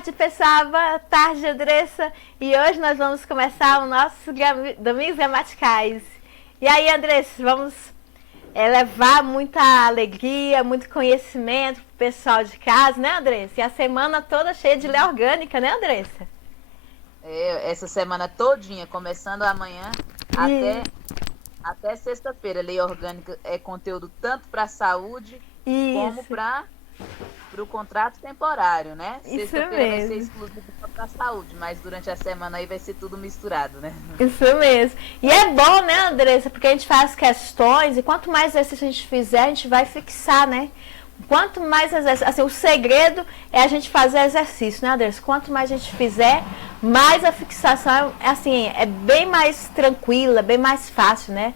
tarde, pessoal. Boa tarde, Andressa. E hoje nós vamos começar o nosso Domingos Gramaticais. E aí, Andressa, vamos levar muita alegria, muito conhecimento pro pessoal de casa, né, Andressa? E a semana toda cheia de lei orgânica, né, Andressa? Essa semana todinha, começando amanhã até sexta-feira. Lei orgânica é conteúdo tanto para a saúde como Isso, para o contrato temporário, né? isso Sexta-feira vai ser mesmo. exclusivo para a saúde, mas durante a semana aí vai ser tudo misturado, né? Isso mesmo. E é bom, né, Andressa? Porque a gente faz questões e quanto mais exercício a gente fizer, a gente vai fixar, né? Quanto mais exercício, assim, o segredo é a gente fazer exercício, né, Andressa? Quanto mais a gente fizer, mais a fixação é bem mais tranquila, bem mais fácil, né?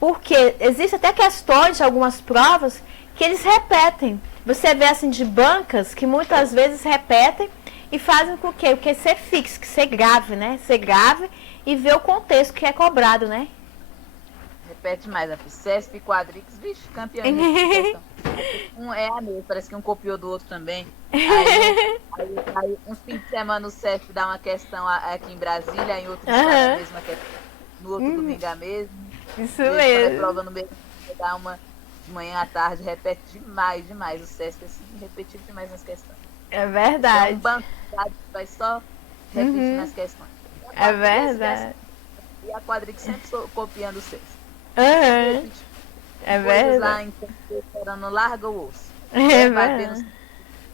Porque existem até questões de algumas provas que eles repetem. Você vê assim de bancas que muitas vezes repetem e fazem com que o que ser fixo, que ser grave, né? Ser grave e ver o contexto que é cobrado, né? Repete mais, a CESP e Quadrix, vixe, campeões de questão. Um é a mesma, parece que um copiou do outro também. Aí um fim de semana o CESP dá uma questão aqui em Brasília, em outro estado a mesma questão, no outro domingo a mesma. Isso Quando é mesmo. prova no mesmo dia, dá uma de manhã à tarde, repete demais. O CESP é assim, repetido demais nas questões. É É verdade. um banco de dados que vai só repetir nas questões. É verdade. E a Quadrix sempre copiando o CESP. Uhum. É Coisas lá verdade. em não larga o osso. É Vai ver verdade.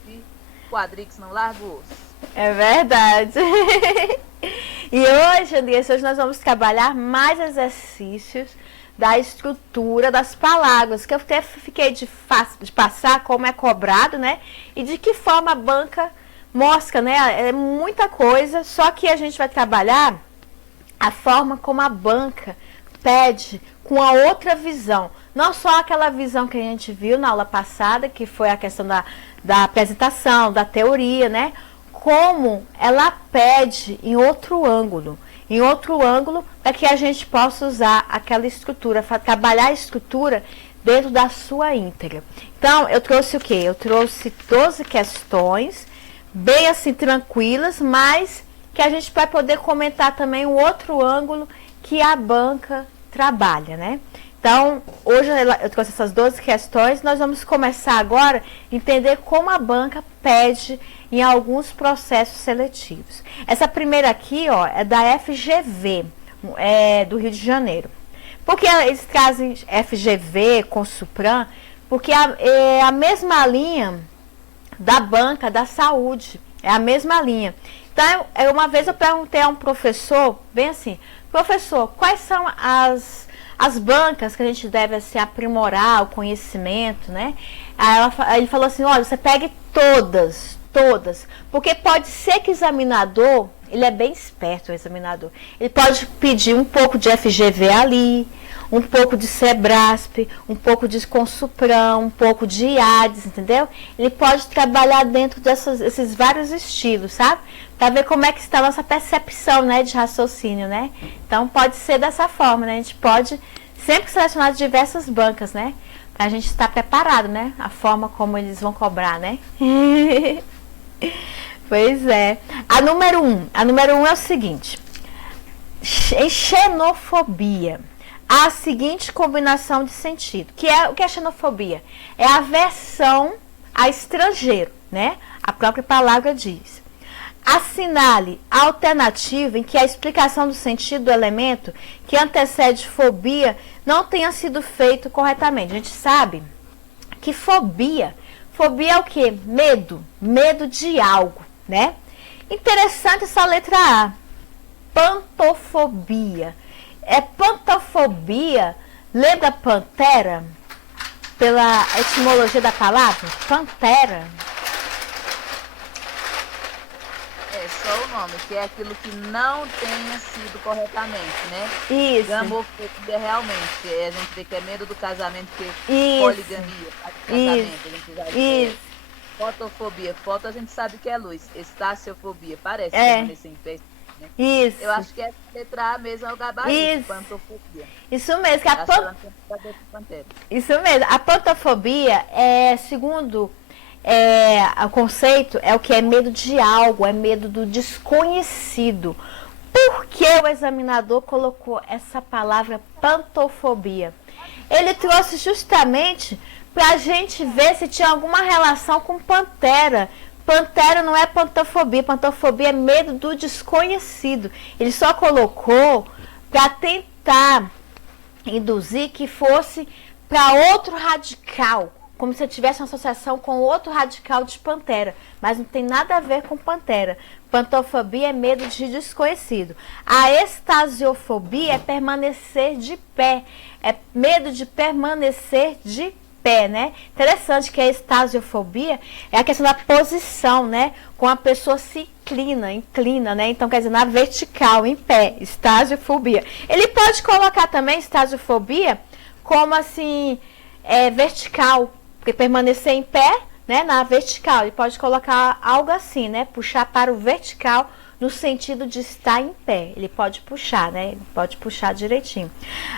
no Quadrix não larga o osso. É verdade. E hoje, Andressa, hoje nós vamos trabalhar mais exercícios da estrutura das palavras, que eu até fiquei de passar como é cobrado, né? E de que forma a banca mostra, né? É muita coisa, só que a gente vai trabalhar a forma como a banca pede com a outra visão. Não só aquela visão que a gente viu na aula passada, que foi a questão da apresentação, da teoria, né? Como ela pede em outro ângulo. Em outro ângulo, para que a gente possa usar aquela estrutura, trabalhar a estrutura dentro da sua íntegra. Então, eu trouxe o quê? Eu trouxe 12 questões, bem assim tranquilas, mas que a gente vai poder comentar também o outro ângulo que a banca trabalha, né? Então, hoje eu trouxe essas 12 questões, nós vamos começar agora a entender como a banca pede em alguns processos seletivos. Essa primeira aqui, ó, é da FGV, do Rio de Janeiro. Por que eles trazem FGV com Supran? Porque é a mesma linha da banca da saúde, é a mesma linha. Então, uma vez eu perguntei a um professor, bem assim, professor, quais são as bancas que a gente deve assim, aprimorar o conhecimento, né? Aí ele falou assim, olha, você pegue todas, porque pode ser que o examinador, ele é bem esperto, o examinador, ele pode pedir um pouco de FGV ali, um pouco de Sebrasp, um pouco de Consuprão, um pouco de IADES, entendeu? Ele pode trabalhar dentro desses vários estilos, sabe? Para ver como é que está a nossa percepção, né, de raciocínio, né? Então, pode ser dessa forma, né? A gente pode sempre selecionar diversas bancas, né? Para a gente estar preparado, né? A forma como eles vão cobrar, né? Pois é. A número 1 é o seguinte. Em xenofobia, há a seguinte combinação de sentido. O que é xenofobia? É a aversão a estrangeiro, né? A própria palavra diz. Assinale a alternativa em que a explicação do sentido do elemento que antecede fobia não tenha sido feito corretamente. A gente sabe que fobia é o quê? Medo de algo, né? Interessante essa letra A. Pantofobia. Pantofobia, lembra pantera? Pela etimologia da palavra? Pantera. É só o nome, que é aquilo que não tenha sido corretamente, né? Isso. Gamofobia realmente, a gente vê que é medo do casamento, que Isso. poligamia, casamento, a gente já Isso. Fotofobia, foto a gente sabe que é luz. Estaciofobia, parece permanecer em pé. Né? Isso. Eu acho que é letra A mesmo é o gabarito, Isso. pantofobia. Isso mesmo. Acho que ela tem que fazer pantera. Isso mesmo. A pantofobia é, segundo o conceito é o que? É medo de algo, é medo do desconhecido. Por que o examinador colocou essa palavra pantofobia? Ele trouxe justamente para a gente ver se tinha alguma relação com pantera. Pantera não é pantofobia, pantofobia é medo do desconhecido. Ele só colocou para tentar induzir que fosse para outro radical, como se tivesse uma associação com outro radical de pantera, mas não tem nada a ver com pantera. Pantofobia é medo de desconhecido. A estasiofobia é permanecer de pé, é medo de permanecer de pé, né? Interessante que a estasiofobia é a questão da posição, né? Com a pessoa se inclina, né? Então, quer dizer, na vertical, em pé, estasiofobia. Ele pode colocar também estasiofobia como assim, vertical, porque permanecer em pé, né, na vertical. Ele pode colocar algo assim, né, puxar para o vertical no sentido de estar em pé. Ele pode puxar, né, ele pode puxar direitinho.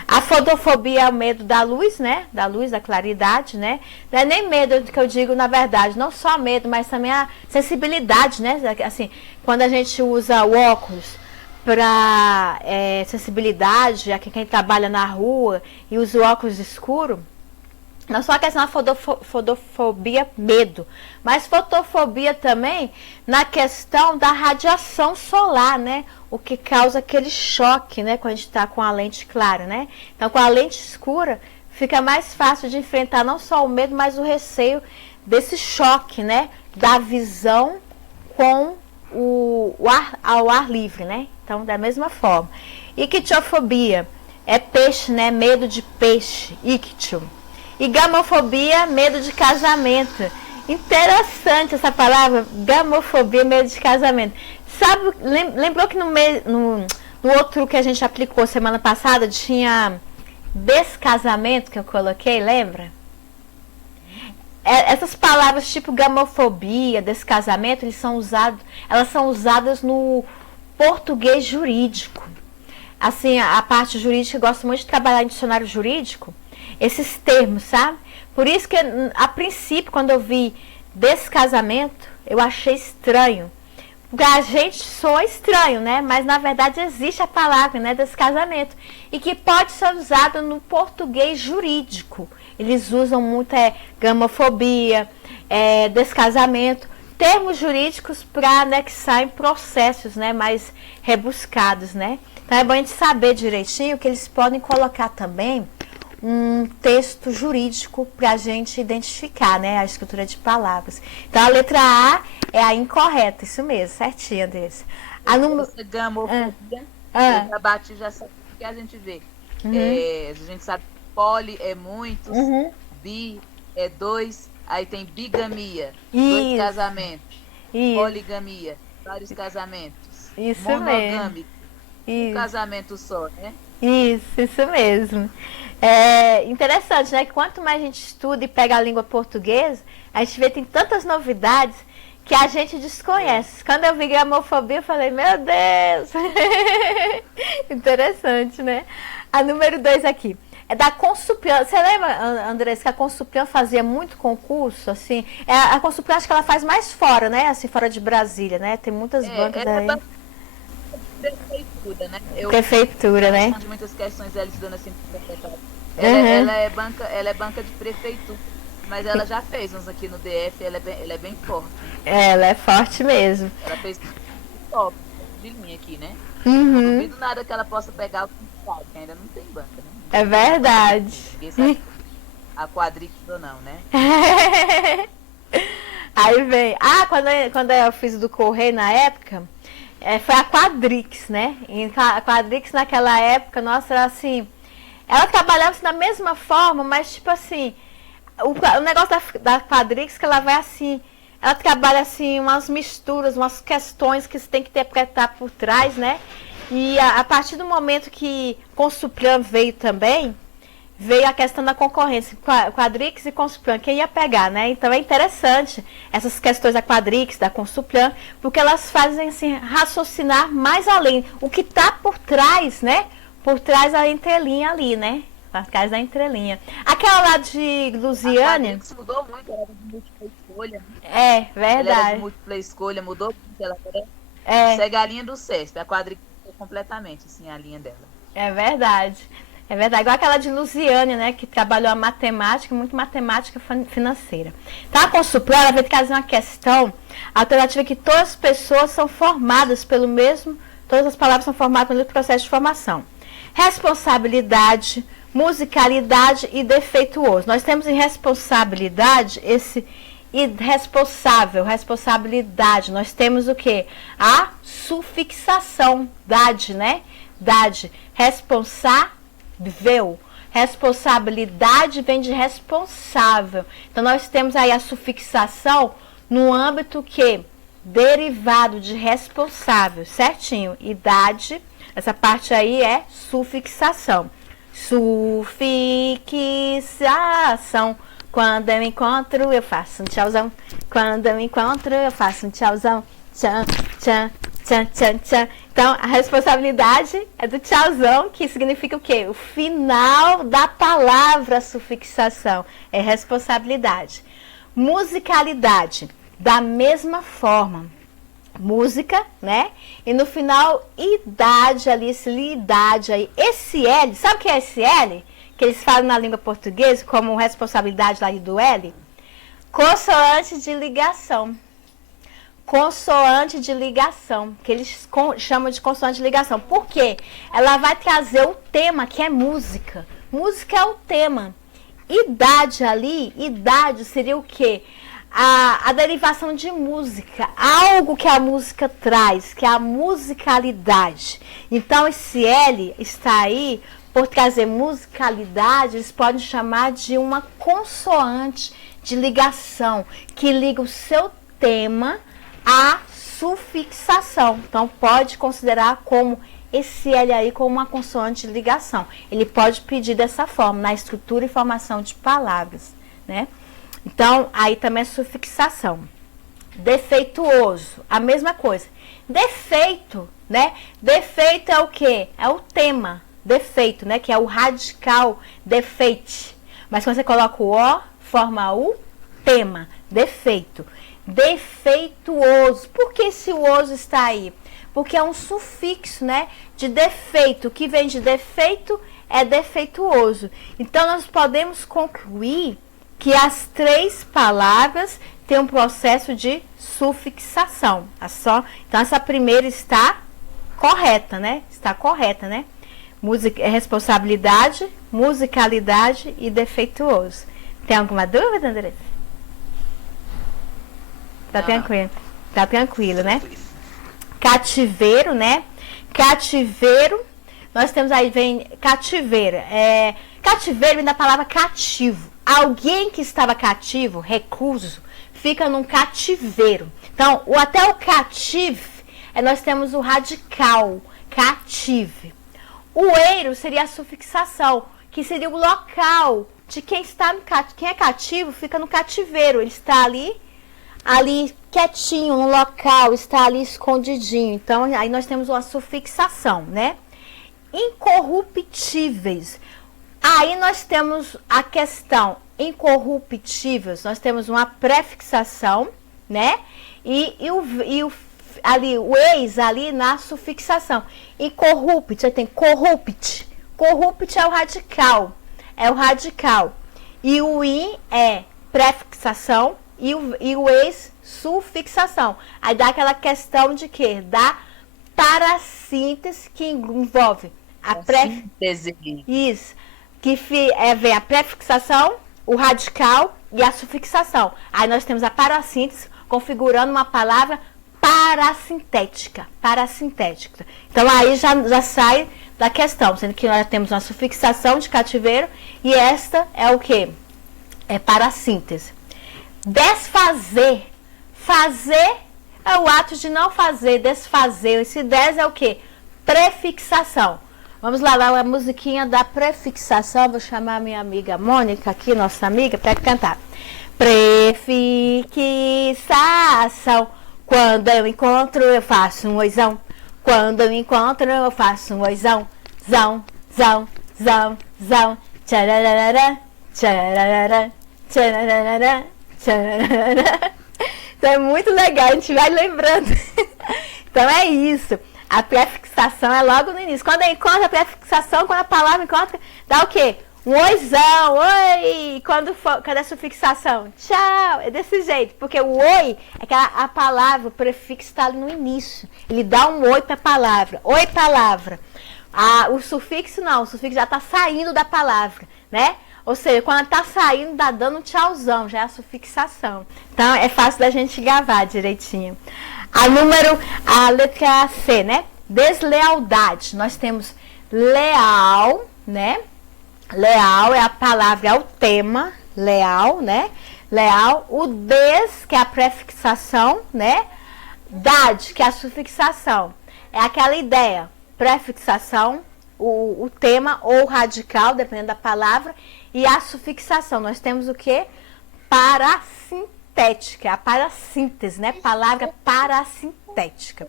A fotofobia é o medo da luz, né, da luz, da claridade, né. Não é nem medo que eu digo, na verdade, não só medo, mas também a sensibilidade, né, assim, quando a gente usa o óculos para sensibilidade, aqui quem trabalha na rua e usa o óculos escuro, não só a questão da fotofobia, medo, mas fotofobia também na questão da radiação solar, né? O que causa aquele choque, né? Quando a gente está com a lente clara, né? Então, com a lente escura, fica mais fácil de enfrentar não só o medo, mas o receio desse choque, né? Da visão com ao ar livre, né? Então, da mesma forma. Ictiofobia é peixe, né? Medo de peixe, ictio. E gamofobia, medo de casamento. Interessante essa palavra, gamofobia, medo de casamento. Sabe, lembrou que no outro que a gente aplicou semana passada tinha descasamento que eu coloquei, lembra? Essas palavras tipo gamofobia, descasamento, elas são usadas no português jurídico. Assim, a parte jurídica, eu gosto muito de trabalhar em dicionário jurídico, esses termos, sabe? Por isso que, a princípio, quando eu vi descasamento, eu achei estranho. Porque a gente soa estranho, né? Mas, na verdade, existe a palavra, né? Descasamento. E que pode ser usada no português jurídico. Eles usam muito gamofobia, descasamento, termos jurídicos para anexar em processos, né, mais rebuscados, né? Então é bom a gente saber direitinho que eles podem colocar também um texto jurídico para a gente identificar, né, a escritura de palavras. Então a letra A é a incorreta, isso mesmo, certinho, Andressa. A gamofobia, eu bati já sabe o que a gente vê. A gente sabe que poli é muitos, bi é dois, aí tem bigamia, dois casamentos, poligamia, vários casamentos, isso monogâmico, mesmo. Um casamento só, né? Isso mesmo. É interessante, né? Que quanto mais a gente estuda e pega a língua portuguesa, a gente vê que tem tantas novidades que a gente desconhece. Quando eu vi gamofobia, eu falei, meu Deus! Interessante, né? A número 2 aqui. É da Consuprian. Você lembra, Andressa, que a Consuprian fazia muito concurso, assim? A Consuprian, acho que ela faz mais fora, né? Assim, fora de Brasília, né? Tem muitas bancas aí. Prefeitura, né? Prefeitura, né? De muitas questões ela estudando assim, ela é banca de prefeitura, mas ela já fez uns aqui no DF, ela é bem forte. Ela é forte mesmo. Ela fez top de linha aqui, né? Não duvido nada que ela possa pegar o que ainda não tem banca, né? É verdade. A Quadrix ou não, né? Aí vem. Quando eu fiz do Correio na época, foi a Quadrix, né? E a Quadrix naquela época, nossa, era assim. Ela trabalhava assim, da mesma forma, mas tipo assim, o negócio da Quadrix que ela vai assim. Ela trabalha assim, umas misturas, umas questões que você tem que interpretar por trás, né? E a partir do momento que Consuprian veio também, veio a questão da concorrência, Quadrix e Consuprian, quem ia pegar, né? Então é interessante essas questões da Quadrix, da Consuprian, porque elas fazem assim, raciocinar mais além. O que está por trás, né? Por trás da entrelinha ali, né? Por trás da entrelinha. Aquela lá de Lusiânia. A Quadrix mudou muito, era de multiplicação, escolha. É, Ela era de verdade. múltipla escolha, mudou porque ela É, segue a linha do CESP, a quadrícula completamente, assim, a linha dela. é verdade. É verdade. Igual aquela de Lusiane, né? Que trabalhou a matemática, muito matemática financeira. Tá, com o Supremo, ela vai trazer uma questão alternativa que todas as pessoas são formadas pelo mesmo, todas as palavras são formadas pelo mesmo processo de formação. Responsabilidade, musicalidade e defeituoso. Nós temos em responsabilidade esse irresponsável, responsabilidade. Nós temos o que? A sufixação, dade, né? Dade, responsável. Responsabilidade vem de responsável. Então, nós temos aí a sufixação no âmbito que? Derivado de responsável, certinho. Idade, essa parte aí é sufixação. Sufixação. Quando eu encontro, eu faço um tchauzão. Quando eu encontro, eu faço um tchauzão. Tchan, tchan, tchan, tchan, tchan. Então, a responsabilidade é do tchauzão, que significa o quê? O final da palavra sufixação. É responsabilidade. Musicalidade, da mesma forma. Música, né? E no final, idade ali, esse idade aí. Esse L, sabe o que é esse L? Que eles falam na língua portuguesa como responsabilidade lá do L? Consoante de ligação. Consoante de ligação, que eles chamam de consoante de ligação. Por quê? Ela vai trazer o tema, que é música. Música é o tema. Idade ali, idade seria o quê? A derivação de música, algo que a música traz, que é a musicalidade. Então, esse L está aí, por trazer musicalidade, eles podem chamar de uma consoante de ligação, que liga o seu tema a sufixação. Então, pode considerar como esse L aí como uma consoante de ligação. Ele pode pedir dessa forma, na estrutura e formação de palavras, né? Então, aí também é sufixação. Defeituoso, a mesma coisa. Defeito, né? Defeito é o quê? É o tema. Defeito, né? Que é o radical defeite. Mas quando você coloca o O, forma o tema. Defeito. Defeituoso. Por que esse oso está aí? Porque é um sufixo, né? De defeito. O que vem de defeito é defeituoso. Então, nós podemos concluir que as três palavras têm um processo de sufixação. Então, essa primeira está correta, né? Está correta, né? Responsabilidade, musicalidade e defeituoso. Tem alguma dúvida, Andressa? Tá tranquilo. Tá tranquilo, né? Cativeiro, né? Cativeiro. Nós temos aí, vem cativeiro. Cativeiro vem da palavra cativo. Alguém que estava cativo, recluso, fica num cativeiro. Então, até o cative, nós temos o radical, cative. O eiro seria a sufixação, que seria o local de quem está no cativo. Quem é cativo fica no cativeiro. Ele está ali quietinho no local, está ali escondidinho. Então, aí nós temos uma sufixação, né? Incorruptíveis. Aí nós temos a questão incorruptíveis, nós temos uma prefixação, né? O ex ali na sufixação. Incorrupt, você tem corrupt. Corrupt é o radical. E o in é prefixação e o ex sufixação. Aí dá aquela questão de quê? Da parassíntese, que envolve a síntese. Isso. Que vem a prefixação, o radical e a sufixação. Aí nós temos a parassíntese configurando uma palavra parassintética. Então aí já sai da questão, sendo que nós temos uma sufixação de cativeiro e esta é o quê? É parassíntese. Desfazer. Fazer é o ato de não fazer, desfazer. Esse des é o quê? Prefixação. Vamos lá, a musiquinha da prefixação. Vou chamar a minha amiga Mônica aqui, nossa amiga, para cantar. Prefixação. Quando eu encontro, eu faço um oizão. Quando eu encontro, eu faço um oizão. Zão, zão, zão, zão. Tchararara, tchararara, tchararara, Tchananana. Então é muito legal, a gente vai lembrando. Então é isso. A prefixação é logo no início. Quando encontra a prefixação, quando a palavra encontra, dá o quê? Um oizão, oi! Quando é sufixação, tchau! É desse jeito, porque o oi é que a palavra, o prefixo está ali no início. Ele dá um oi para a palavra. Oi, palavra. O sufixo não, o sufixo já está saindo da palavra, né? Ou seja, quando está saindo, dá dando um tchauzão, já é a sufixação. Então, é fácil da gente gravar direitinho. A letra C, né? Deslealdade. Nós temos leal, né? Leal é a palavra, é o tema, leal, né? Leal. O des, que é a prefixação, né? Dade, que é a sufixação. É aquela ideia, prefixação, o tema ou radical, dependendo da palavra, e a sufixação. Nós temos o quê? Parasintética, a parassíntese, né? Palavra parasintética.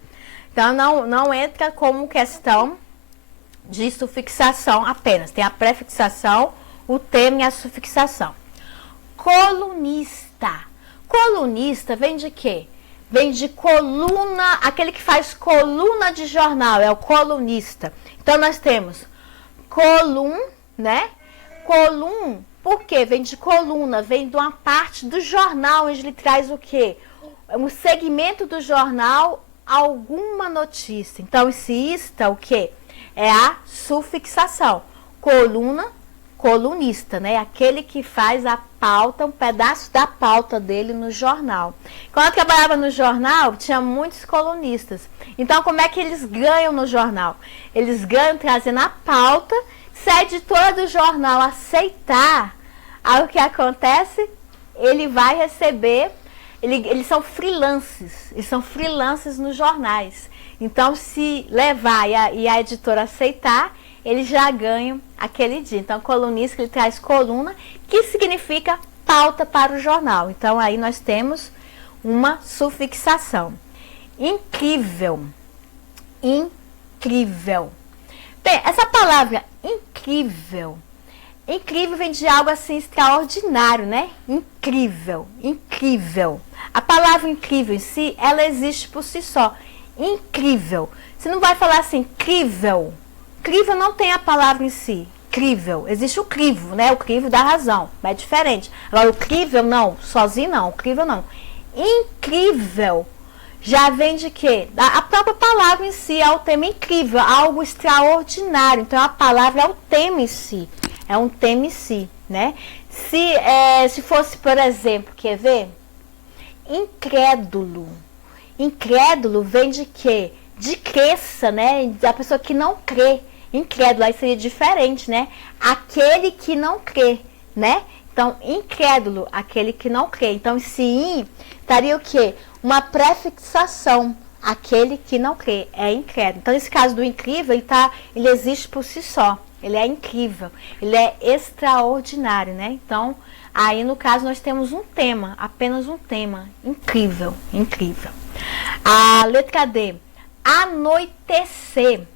Então, não entra como questão de sufixação apenas. Tem a prefixação, o tema e a sufixação. Colunista. Colunista vem de quê? Vem de coluna, aquele que faz coluna de jornal, é o colunista. Então, nós temos colun, né? Colun, por quê? Vem de coluna, vem de uma parte do jornal, onde ele traz o quê? Um segmento do jornal, alguma notícia. Então, esse ista, o quê? É a sufixação. Coluna, colunista, né? Aquele que faz a pauta, um pedaço da pauta dele no jornal. Quando eu trabalhava no jornal, tinha muitos colunistas. Então, como é que eles ganham no jornal? Eles ganham trazendo a pauta. Se a editora do jornal aceitar, aí o que acontece? Ele vai receber, eles são freelances, eles são freelances nos jornais. Então, se levar e a editora aceitar, eles já ganham aquele dia. Então, colunista, ele traz coluna, que significa pauta para o jornal. Então, aí nós temos uma sufixação. Incrível. Incrível. Bem, essa palavra incrível, incrível vem de algo assim extraordinário, né? Incrível, incrível. A palavra incrível em si, ela existe por si só. Incrível. Você não vai falar assim, crível. Crível não tem a palavra em si. Crível. Existe o crivo, né? O crivo da razão, mas é diferente. Agora, o crível não, sozinho não, o crível não. Incrível. Já vem de quê? A própria palavra em si é o tema incrível, algo extraordinário. Então, a palavra é o tema em si. É um tema em si, né? Se fosse, por exemplo, quer ver? Incrédulo. Incrédulo vem de quê? De crença, né? Da pessoa que não crê. Incrédulo, aí seria diferente, né? Aquele que não crê, né? Então, incrédulo, aquele que não crê. Então, esse in estaria o quê? Uma prefixação, aquele que não crê, é incrédulo. Então, nesse caso do incrível, ele existe por si só. Ele é incrível, ele é extraordinário, né? Então, aí no caso nós temos um tema, apenas um tema. Incrível, incrível. A letra D, anoitecer.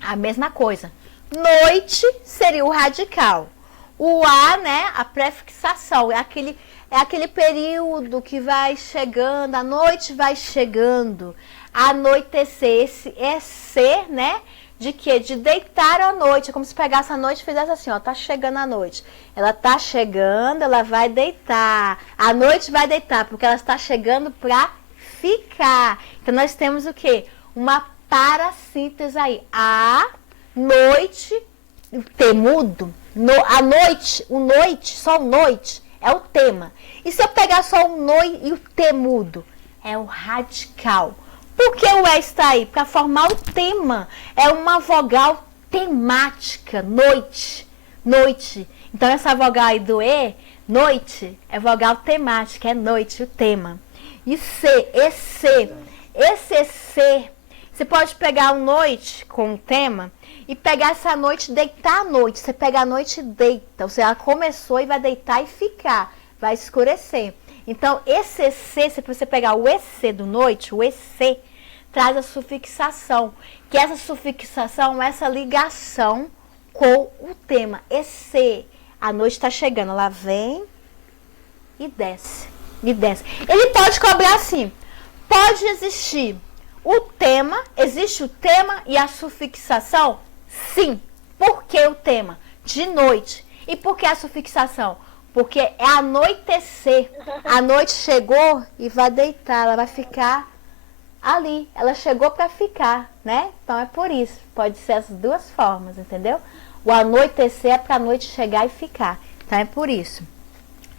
A mesma coisa. Noite seria o radical. O A, né, a prefixação, é aquele período que vai chegando, a noite vai chegando. Anoitecer, esse é ser, né, de quê? De deitar à noite. É como se pegasse a noite e fizesse assim, ó, tá chegando a noite. Ela tá chegando, ela vai deitar. A noite vai deitar, porque ela está chegando para ficar. Então, nós temos o quê? Uma parassíntese aí. A noite, temudo. A noite, o noite, só o noite, é o tema. E se eu pegar só o noi e o temudo? É o radical. Por que o E está aí? Para formar o tema. É uma vogal temática, noite, noite. Então, essa vogal aí do E, noite, é vogal temática, é noite, o tema. E C, esse C, você pode pegar o noite com o tema e pegar essa noite e deitar à noite. Você pega a noite e deita. Ou seja, ela começou e vai deitar e ficar. Vai escurecer. Então, esse C, se você pegar o EC do noite, o EC, traz a sufixação. Que essa sufixação é essa ligação com o tema. EC, a noite está chegando. Ela vem e desce. e 10. Ele pode cobrar assim. Pode existir o tema, existe o tema e a sufixação? Sim. Por que o tema? De noite. E por que a sufixação? Porque é anoitecer. A noite chegou e vai deitar, ela vai ficar ali. Ela chegou para ficar, né? Então é por isso. Pode ser as duas formas, entendeu? O anoitecer é para a noite chegar e ficar. Então é por isso.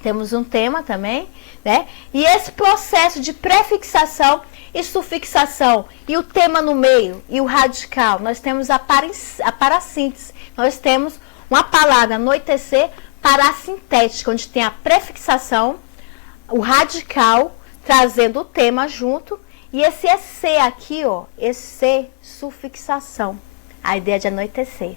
Temos um tema também, né? E esse processo de prefixação e sufixação e o tema no meio e o radical, nós temos a parassíntese. Nós temos uma palavra anoitecer parassintética, onde tem a prefixação, o radical, trazendo o tema junto, e esse EC aqui, ó, EC, sufixação, a ideia de anoitecer.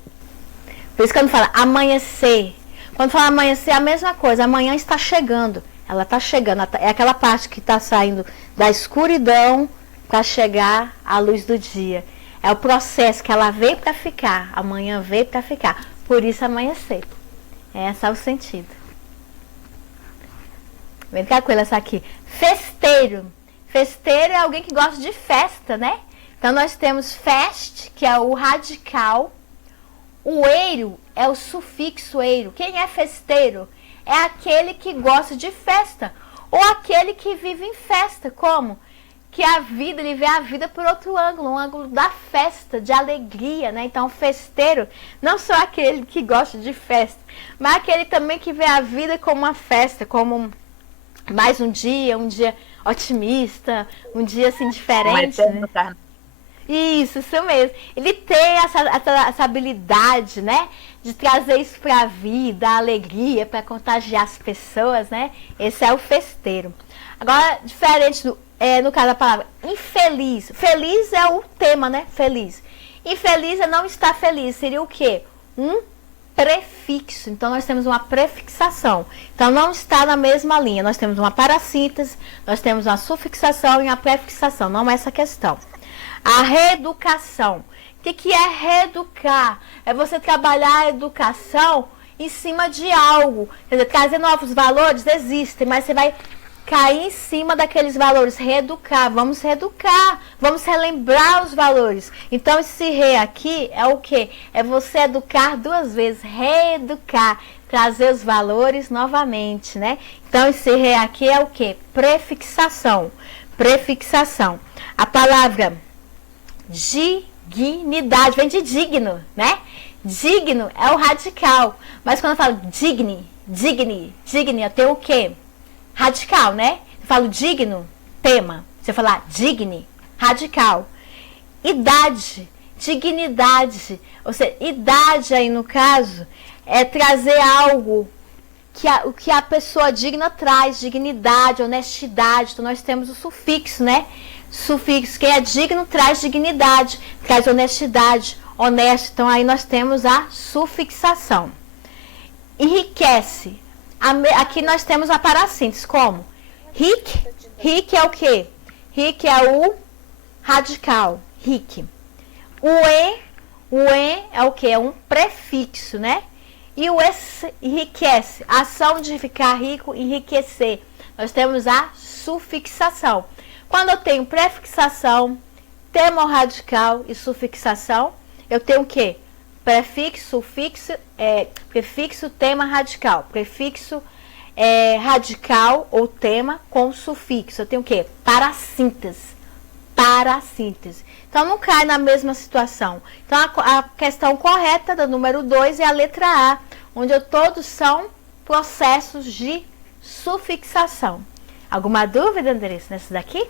Por isso que quando fala amanhecer, quando fala amanhecer é a mesma coisa, amanhã está chegando, ela está chegando, é aquela parte que está saindo da escuridão para chegar à luz do dia. É o processo que ela veio para ficar, amanhã veio para ficar, por isso amanhecer. Esse é o sentido. Vem cá com essa aqui. Festeiro. Festeiro é alguém que gosta de festa, né? Então nós temos fest, que é o radical. O eiro é o sufixo eiro. Quem é festeiro? É aquele que gosta de festa. Ou aquele que vive em festa. Como? Que a vida, ele vê a vida por outro ângulo, um ângulo da festa, de alegria, né? Então, festeiro não só aquele que gosta de festa, mas aquele também que vê a vida como uma festa, como mais um dia otimista, um dia assim diferente, né? Isso mesmo. Ele tem essa habilidade, né? De trazer isso para a vida, a alegria, para contagiar as pessoas, né? Esse é o festeiro. Agora, diferente no caso da palavra infeliz. Feliz é o tema, né? Feliz. Infeliz é não estar feliz. Seria o quê? Um prefixo. Então, nós temos uma prefixação. Então, não está na mesma linha. Nós temos uma parassíntese, nós temos uma sufixação e uma prefixação. Não é essa questão. A reeducação. O que é reeducar? É você trabalhar a educação em cima de algo. Quer dizer, trazer novos valores existem, mas você vai cair em cima daqueles valores, reeducar, vamos reeducar, vamos relembrar os valores. Então, esse re aqui é o quê? É você educar duas vezes, reeducar, trazer os valores novamente, né? Então, esse re aqui é o quê? Prefixação, prefixação. A palavra dignidade, vem de digno, né? Digno é o radical, mas quando eu falo digne, eu tenho o quê? Radical, né? Eu falo digno, tema. Se eu falar digne, radical. Idade, dignidade. Ou seja, idade aí no caso é trazer algo que a pessoa digna traz, dignidade, honestidade. Então nós temos o sufixo, né? Sufixo, quem é digno traz dignidade, traz honestidade, honesto. Então aí nós temos a sufixação. Enriquece. Aqui nós temos a parassíntese, como? Ric é o quê? Ric é o radical, ric. O e é o quê? É um prefixo, né? E o enriquece, a ação de ficar rico, enriquecer. Nós temos a sufixação. Quando eu tenho prefixação, tema radical e sufixação, eu tenho o quê? Prefixo, sufixo, prefixo, tema, radical. Prefixo radical ou tema com sufixo. Eu tenho o quê? Parassíntese. Parassíntese. Então, não cai na mesma situação. Então, a questão correta da número 2 é a letra A, onde todos são processos de sufixação. Alguma dúvida, Andressa, nessa daqui?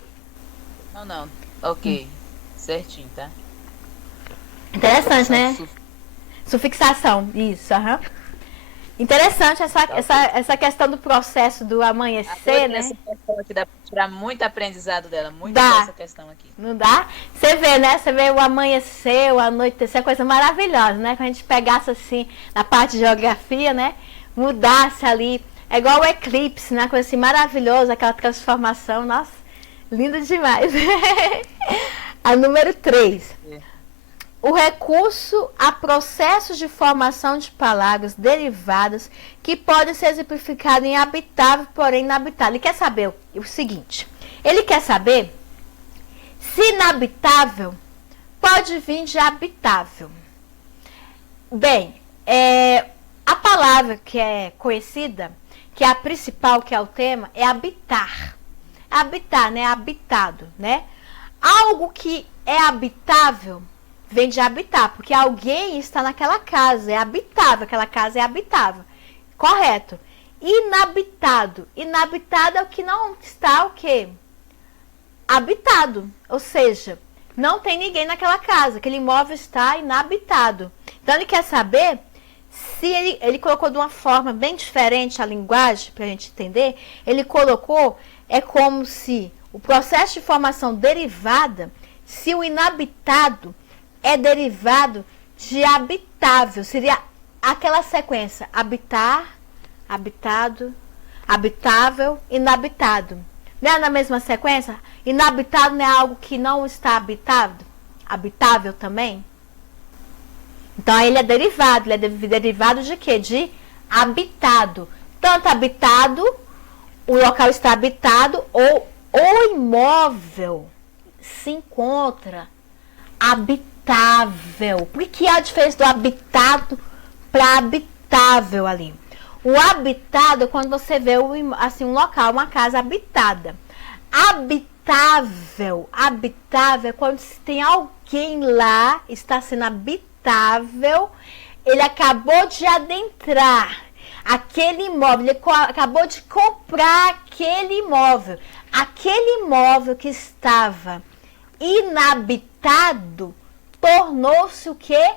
Não. Ok. Certinho, tá? Interessante, né? Sufixação, isso, aham. Interessante essa questão do processo do amanhecer, né? Essa questão aqui dá pra tirar muito aprendizado dela, muito dessa questão aqui. Não dá? Você vê, né? Você vê o amanhecer, o anoitecer, é coisa maravilhosa, né? Quando a gente pegasse assim, na parte de geografia, né? Mudasse ali, é igual o eclipse, né? Coisa assim maravilhosa, aquela transformação, nossa, lindo demais. A número 3. o recurso a processos de formação de palavras derivadas que podem ser exemplificados em habitável, porém inabitável. Ele quer saber o seguinte, ele quer saber se inabitável pode vir de habitável. Bem, a palavra que é conhecida, que é a principal, que é o tema, é habitar. Habitar, né? Habitado, né? Algo que é habitável vem de habitar, porque alguém está naquela casa, é habitável, aquela casa é habitável. Correto. Inabitado. Inabitado é o que não está o quê? Habitado. Ou seja, não tem ninguém naquela casa, aquele imóvel está inabitado. Então ele quer saber se ele colocou de uma forma bem diferente a linguagem, para a gente entender, ele colocou, é como se o processo de formação derivada, se o inabitado é derivado de habitável, seria aquela sequência, habitar, habitado, habitável, inabitado. Não é na mesma sequência? Inabitado não é algo que não está habitado? Habitável também? Então, ele é derivado. Ele é derivado de quê? De habitado. Tanto habitado, o local está habitado, ou o imóvel se encontra habitável. Por que há a diferença do habitado para habitável ali? O habitado é quando você vê assim, um local, uma casa habitada. Habitável é quando tem alguém lá, está sendo habitável, ele acabou de adentrar aquele imóvel, ele acabou de comprar aquele imóvel. Aquele imóvel que estava inabitado tornou-se o quê?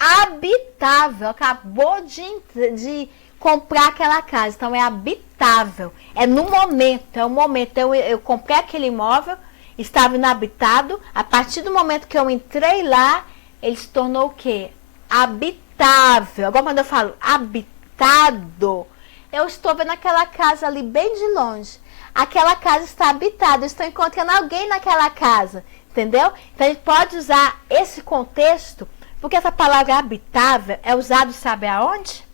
Habitável. Acabou de comprar aquela casa. Então é habitável. É no momento, é o momento. Eu comprei aquele imóvel, estava inabitado. A partir do momento que eu entrei lá, ele se tornou o quê? Habitável. Agora quando eu falo habitado, eu estou vendo aquela casa ali bem de longe. Aquela casa está habitada. Eu estou encontrando alguém naquela casa. Entendeu? Então a gente pode usar esse contexto, porque essa palavra habitável é usada, sabe aonde?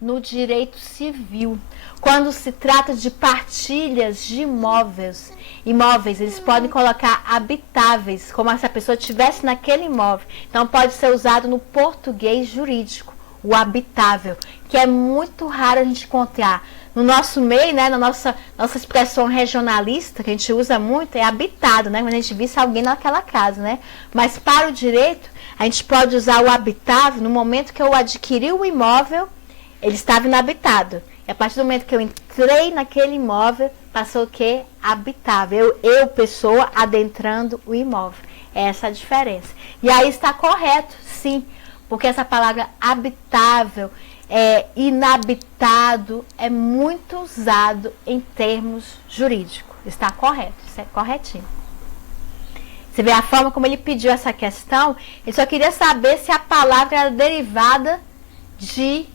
No direito civil. Quando se trata de partilhas de imóveis, eles podem colocar habitáveis, como se a pessoa estivesse naquele imóvel. Então pode ser usado no português jurídico, o habitável, que é muito raro a gente encontrar. No nosso meio, né, na nossa expressão regionalista, que a gente usa muito, é habitado, né? Quando a gente visse alguém naquela casa, né? Mas para o direito, a gente pode usar o habitável no momento que eu adquiri o imóvel, ele estava inabitado. E a partir do momento que eu entrei naquele imóvel, passou o quê? Habitável. Eu, pessoa, adentrando o imóvel. Essa é a diferença. E aí está correto, sim, porque essa palavra habitável, inabitado, é muito usado em termos jurídicos. Está correto, isso é corretinho. Você vê a forma como ele pediu essa questão, ele só queria saber se a palavra era derivada de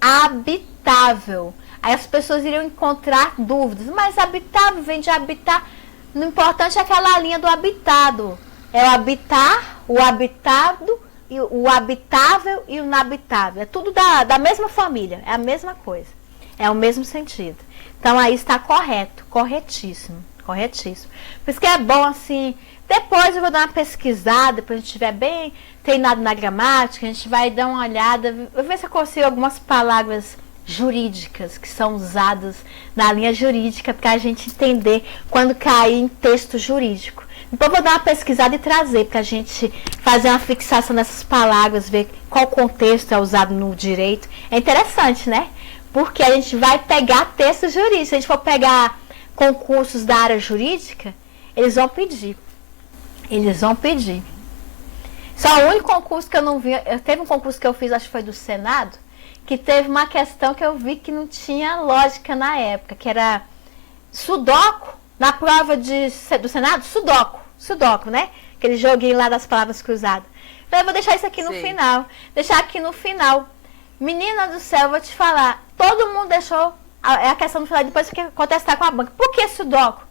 habitável. Aí as pessoas iriam encontrar dúvidas, mas habitável vem de habitar. O importante é aquela linha do habitado. É o habitar, o habitado, o habitável e o inabitável. É tudo da mesma família, é a mesma coisa. É o mesmo sentido. Então aí está correto, corretíssimo. Por isso que é bom assim, depois eu vou dar uma pesquisada, depois a gente estiver bem treinado na gramática, a gente vai dar uma olhada, vou ver se eu consigo algumas palavras jurídicas que são usadas na linha jurídica para a gente entender quando cair em texto jurídico. Depois eu vou dar uma pesquisada e trazer para a gente fazer uma fixação dessas palavras, ver qual contexto é usado no direito. É interessante, né? Porque a gente vai pegar texto jurídico. Se a gente for pegar concursos da área jurídica, eles vão pedir. Só o único concurso que eu não vi, teve um concurso que eu fiz, acho que foi do Senado, que teve uma questão que eu vi que não tinha lógica na época, que era sudoku, na prova do Senado, sudoku, né? Aquele joguinho lá das palavras cruzadas. Então eu vou deixar isso aqui no final, Menina do céu, eu vou te falar, todo mundo deixou a questão no final, depois fica contestar com a banca. Por que sudoku?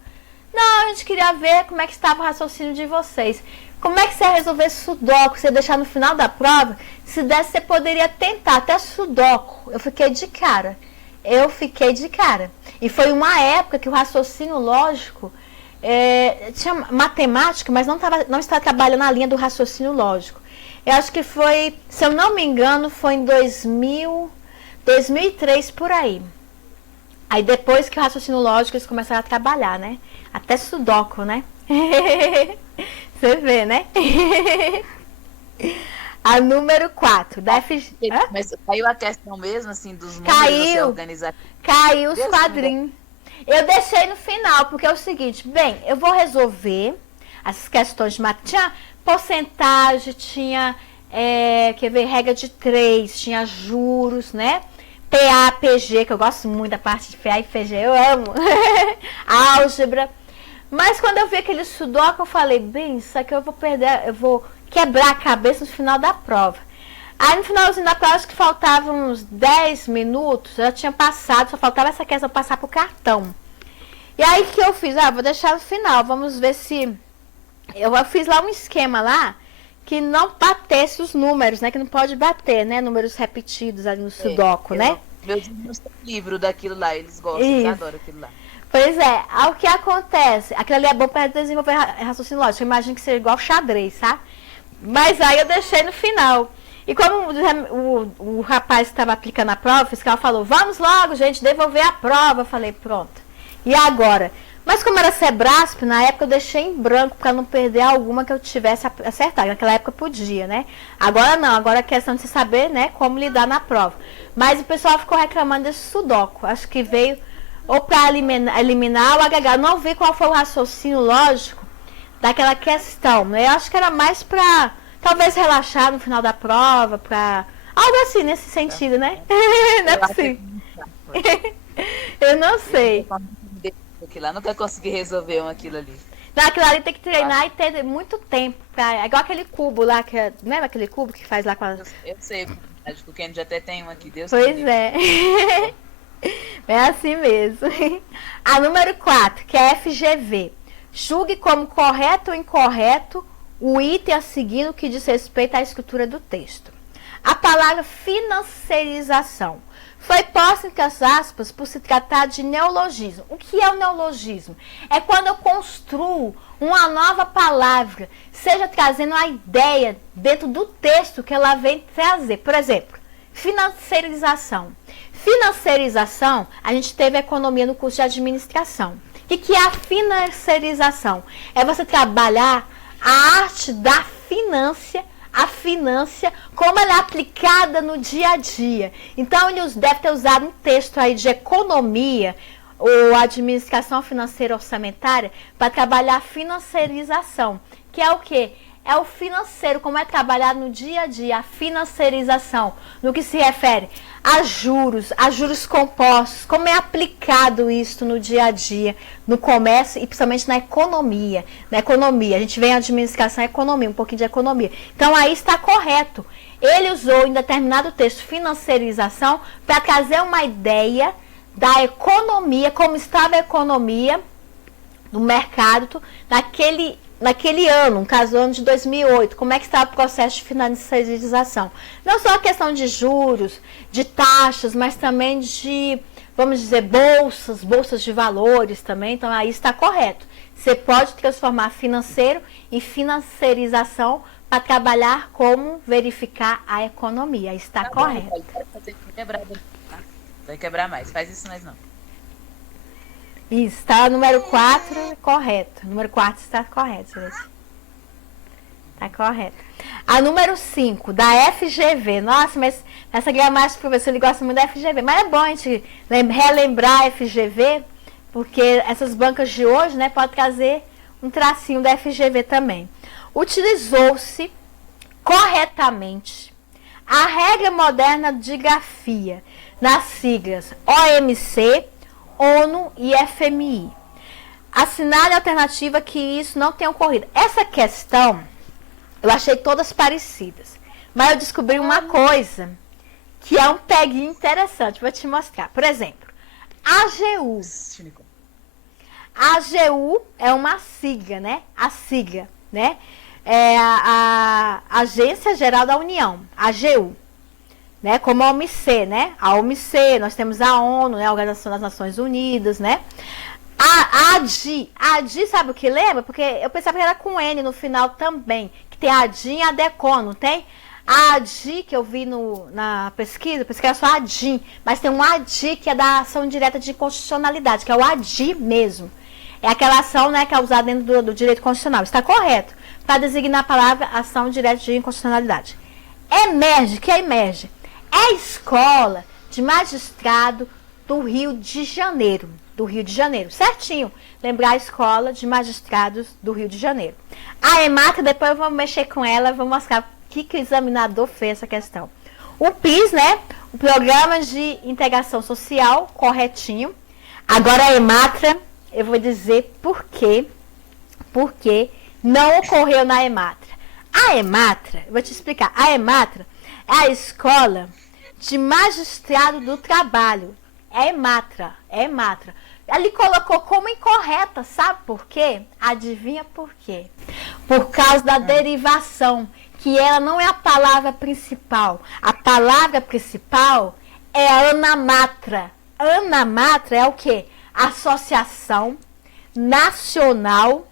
Não, a gente queria ver como é que estava o raciocínio de vocês. como é que você ia resolver sudoku? Você ia deixar no final da prova? Se desse, você poderia tentar até sudoku. Eu fiquei de cara. E foi uma época que o raciocínio lógico tinha matemática, mas não estava trabalhando na linha do raciocínio lógico. Eu acho que foi, se eu não me engano, foi em 2003 por aí. Aí depois que o raciocínio lógico eles começaram a trabalhar, né? Até sudoku, né? Você vê, né? A número 4, da FG... Mas caiu a questão mesmo, assim, dos números você organizar. Caiu os quadrinhos. Eu deixei no final, porque é o seguinte, bem, eu vou resolver as questões de matemática. Tinha porcentagem, tinha, quer ver, regra de 3, tinha juros, né? PA, PG, que eu gosto muito da parte de PA e PG, eu amo. Álgebra. Mas quando eu vi aquele sudoku, eu falei, bem, isso aqui eu vou quebrar a cabeça no final da prova. Aí no finalzinho da prova, acho que faltavam uns 10 minutos, eu já tinha passado, só faltava essa questão passar pro cartão. E aí que eu fiz? Vou deixar no final, vamos ver se... Eu fiz lá um esquema lá, que não batesse os números, né? Que não pode bater, né? Números repetidos ali no sudoku, né? Meus irmãos têm livro daquilo lá, eles gostam, eles adoram aquilo lá. Pois é, o que acontece? Aquilo ali é bom para desenvolver raciocínio lógico. Eu imagino que seja igual xadrez, sabe? Mas aí eu deixei no final. E como o rapaz que estava aplicando a prova, o fiscal falou, vamos logo, gente, devolver a prova. Eu falei, pronto. E agora? Mas como era Sebrasp, na época eu deixei em branco para não perder alguma que eu tivesse acertado. Naquela época podia, né? Agora não, agora é questão de você saber, né, como lidar na prova. Mas o pessoal ficou reclamando desse sudoku. Acho que veio ou para eliminar ou agregar. Eu não vi qual foi o raciocínio lógico daquela questão, né? Eu acho que era mais para talvez relaxar no final da prova, para algo assim, nesse sentido, né? Não é possível. Eu não sei. Aquilo lá, nunca consegui resolver aquilo ali. Não, aquilo ali tem que treinar e ter muito tempo. É igual aquele cubo lá, lembra aquele cubo que faz lá com as... Eu sei, acho que o Kenny já até tem um aqui, Deus. Pois é. É assim mesmo. A número 4, que é FGV. Julgue como correto ou incorreto o item a seguir no que diz respeito à escritura do texto. A palavra financiarização foi posta entre as aspas por se tratar de neologismo. O que é o neologismo? É quando eu construo uma nova palavra, seja trazendo a ideia dentro do texto que ela vem trazer. Por exemplo, financiarização. Financiarização, a gente teve economia no curso de administração. O que é a financiarização? É você trabalhar a arte da finança, a finança, como ela é aplicada no dia a dia. Então, ele deve ter usado um texto aí de economia ou administração financeira orçamentária para trabalhar a financiarização, que é o quê? É o financeiro, como é trabalhado no dia a dia, a financiarização, no que se refere a juros compostos, como é aplicado isso no dia a dia, no comércio e principalmente na economia. Na economia, a gente vem a administração e economia, um pouquinho de economia. Então aí está correto. Ele usou em determinado texto financiarização para trazer uma ideia da economia, como estava a economia no mercado naquele ano, no caso, ano de 2008, como é que está o processo de financiarização? Não só a questão de juros, de taxas, mas também de, vamos dizer, bolsas de valores também, então aí está correto. Você pode transformar financeiro em financiarização para trabalhar como verificar a economia, está correto. Vai quebrar mais, faz isso mais não. Isso, tá? Número 4, correto. Número 4 está correto, gente. Tá correto. A número 5, da FGV. Nossa, mas essa gramática, professor, ele gosta muito da FGV. Mas é bom a gente relembrar a FGV, porque essas bancas de hoje, né, pode trazer um tracinho da FGV também. Utilizou-se corretamente a regra moderna de grafia nas siglas OMC, ONU e FMI. Assinale a alternativa que isso não tenha ocorrido. Essa questão, eu achei todas parecidas. Mas eu descobri uma coisa, que é um peguinho interessante. Vou te mostrar. Por exemplo, AGU. AGU é uma sigla, né? A sigla, né? é a Agência Geral da União, a AGU, né? Como a OMC, né? A OMC, nós temos a ONU, né? A Organização das Nações Unidas, né? A ADI, sabe o que lembra? Porque eu pensava que era com N no final também, que tem a ADI e a DECON, não tem? A ADI, que eu vi na pesquisa, pensei que era só a ADI, mas tem um ADI que é da Ação Direta de Inconstitucionalidade, que é o ADI mesmo. É aquela ação, né, que é usada dentro do direito constitucional. Está correto, para designar a palavra Ação Direta de Inconstitucionalidade. EMERGE, que é EMERGE? É a Escola de Magistrado do Rio de Janeiro. Do Rio de Janeiro, certinho. Lembrar a Escola de Magistrados do Rio de Janeiro. A EMATRA, depois eu vou mexer com ela, vou mostrar o que o examinador fez essa questão. O PIS, né? O Programa de Integração Social, corretinho. Agora a EMATRA, eu vou dizer por quê não ocorreu na EMATRA. A EMATRA, eu vou te explicar. A EMATRA é a Escola de Magistrado do Trabalho. É EMATRA. Ele colocou como incorreta, sabe por quê? Adivinha por quê? Por causa da derivação, que ela não é a palavra principal. A palavra principal é anamatra. Anamatra é o quê? Associação Nacional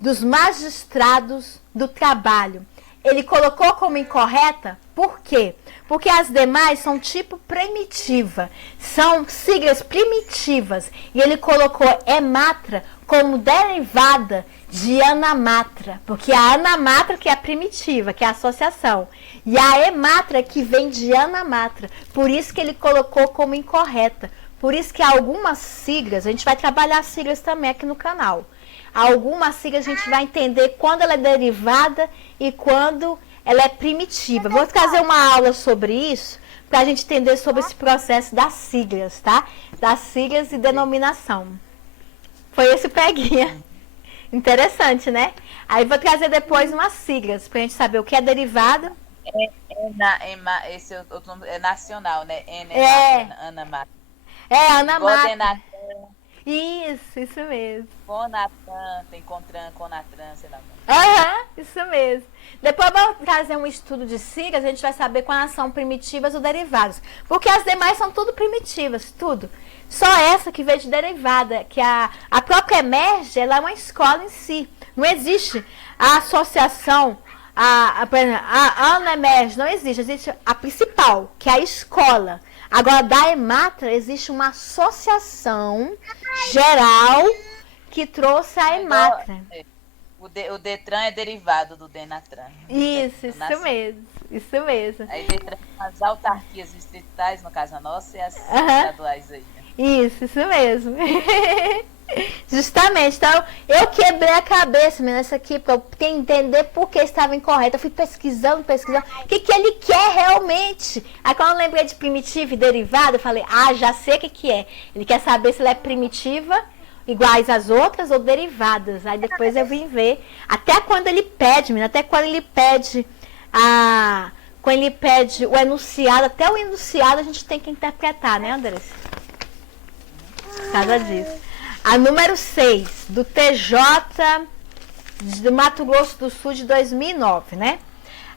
dos Magistrados do Trabalho. Ele colocou como incorreta, por quê? Porque as demais são tipo primitiva, são siglas primitivas. E ele colocou EMATRA como derivada de anamatra, porque a anamatra que é a primitiva, que é a associação, e a EMATRA que vem de anamatra. Por isso que ele colocou como incorreta. Por isso que algumas siglas, a gente vai trabalhar as siglas também aqui no canal. Algumas siglas a gente vai entender quando ela é derivada e quando ela é primitiva. Vou trazer uma aula sobre isso para a gente entender sobre esse processo das siglas, tá? Das siglas e denominação. Foi esse peguinha. Interessante, né? Aí vou trazer depois umas siglas para a gente saber o que é derivada. Esse outro nome é nacional, né? Anamatra. Anamatra. Isso mesmo. Conatran, tem Contran, Conatran, sei lá. Isso mesmo. Depois eu vou trazer um estudo de siglas, a gente vai saber quais são primitivas ou derivadas. Porque as demais são tudo primitivas, tudo. Só essa que veio de derivada, que a própria EMERGE, ela é uma escola em si. Não existe a associação, a ANEMERGE, não existe. Existe a principal, que é a escola. Agora, da EMATRA, existe uma associação geral que trouxe a EMATRA. O DETRAN é derivado do DENATRAN. Isso mesmo. Aí DETRAN são as autarquias distritais, no caso a nossa, e as estaduais aí. Né? Isso mesmo. Justamente. Então, eu quebrei a cabeça nessa aqui para entender por que estava incorreto. Eu fui pesquisando. O que ele quer realmente? Aí, quando eu lembrei de primitiva e derivada, eu falei, já sei o que é. Ele quer saber se ela é primitiva, iguais às outras, ou derivadas. Aí, depois eu vim ver. Até quando ele pede o enunciado, até o enunciado a gente tem que interpretar, né, Andressa? Por causa disso. A número 6, do TJ do Mato Grosso do Sul de 2009, né?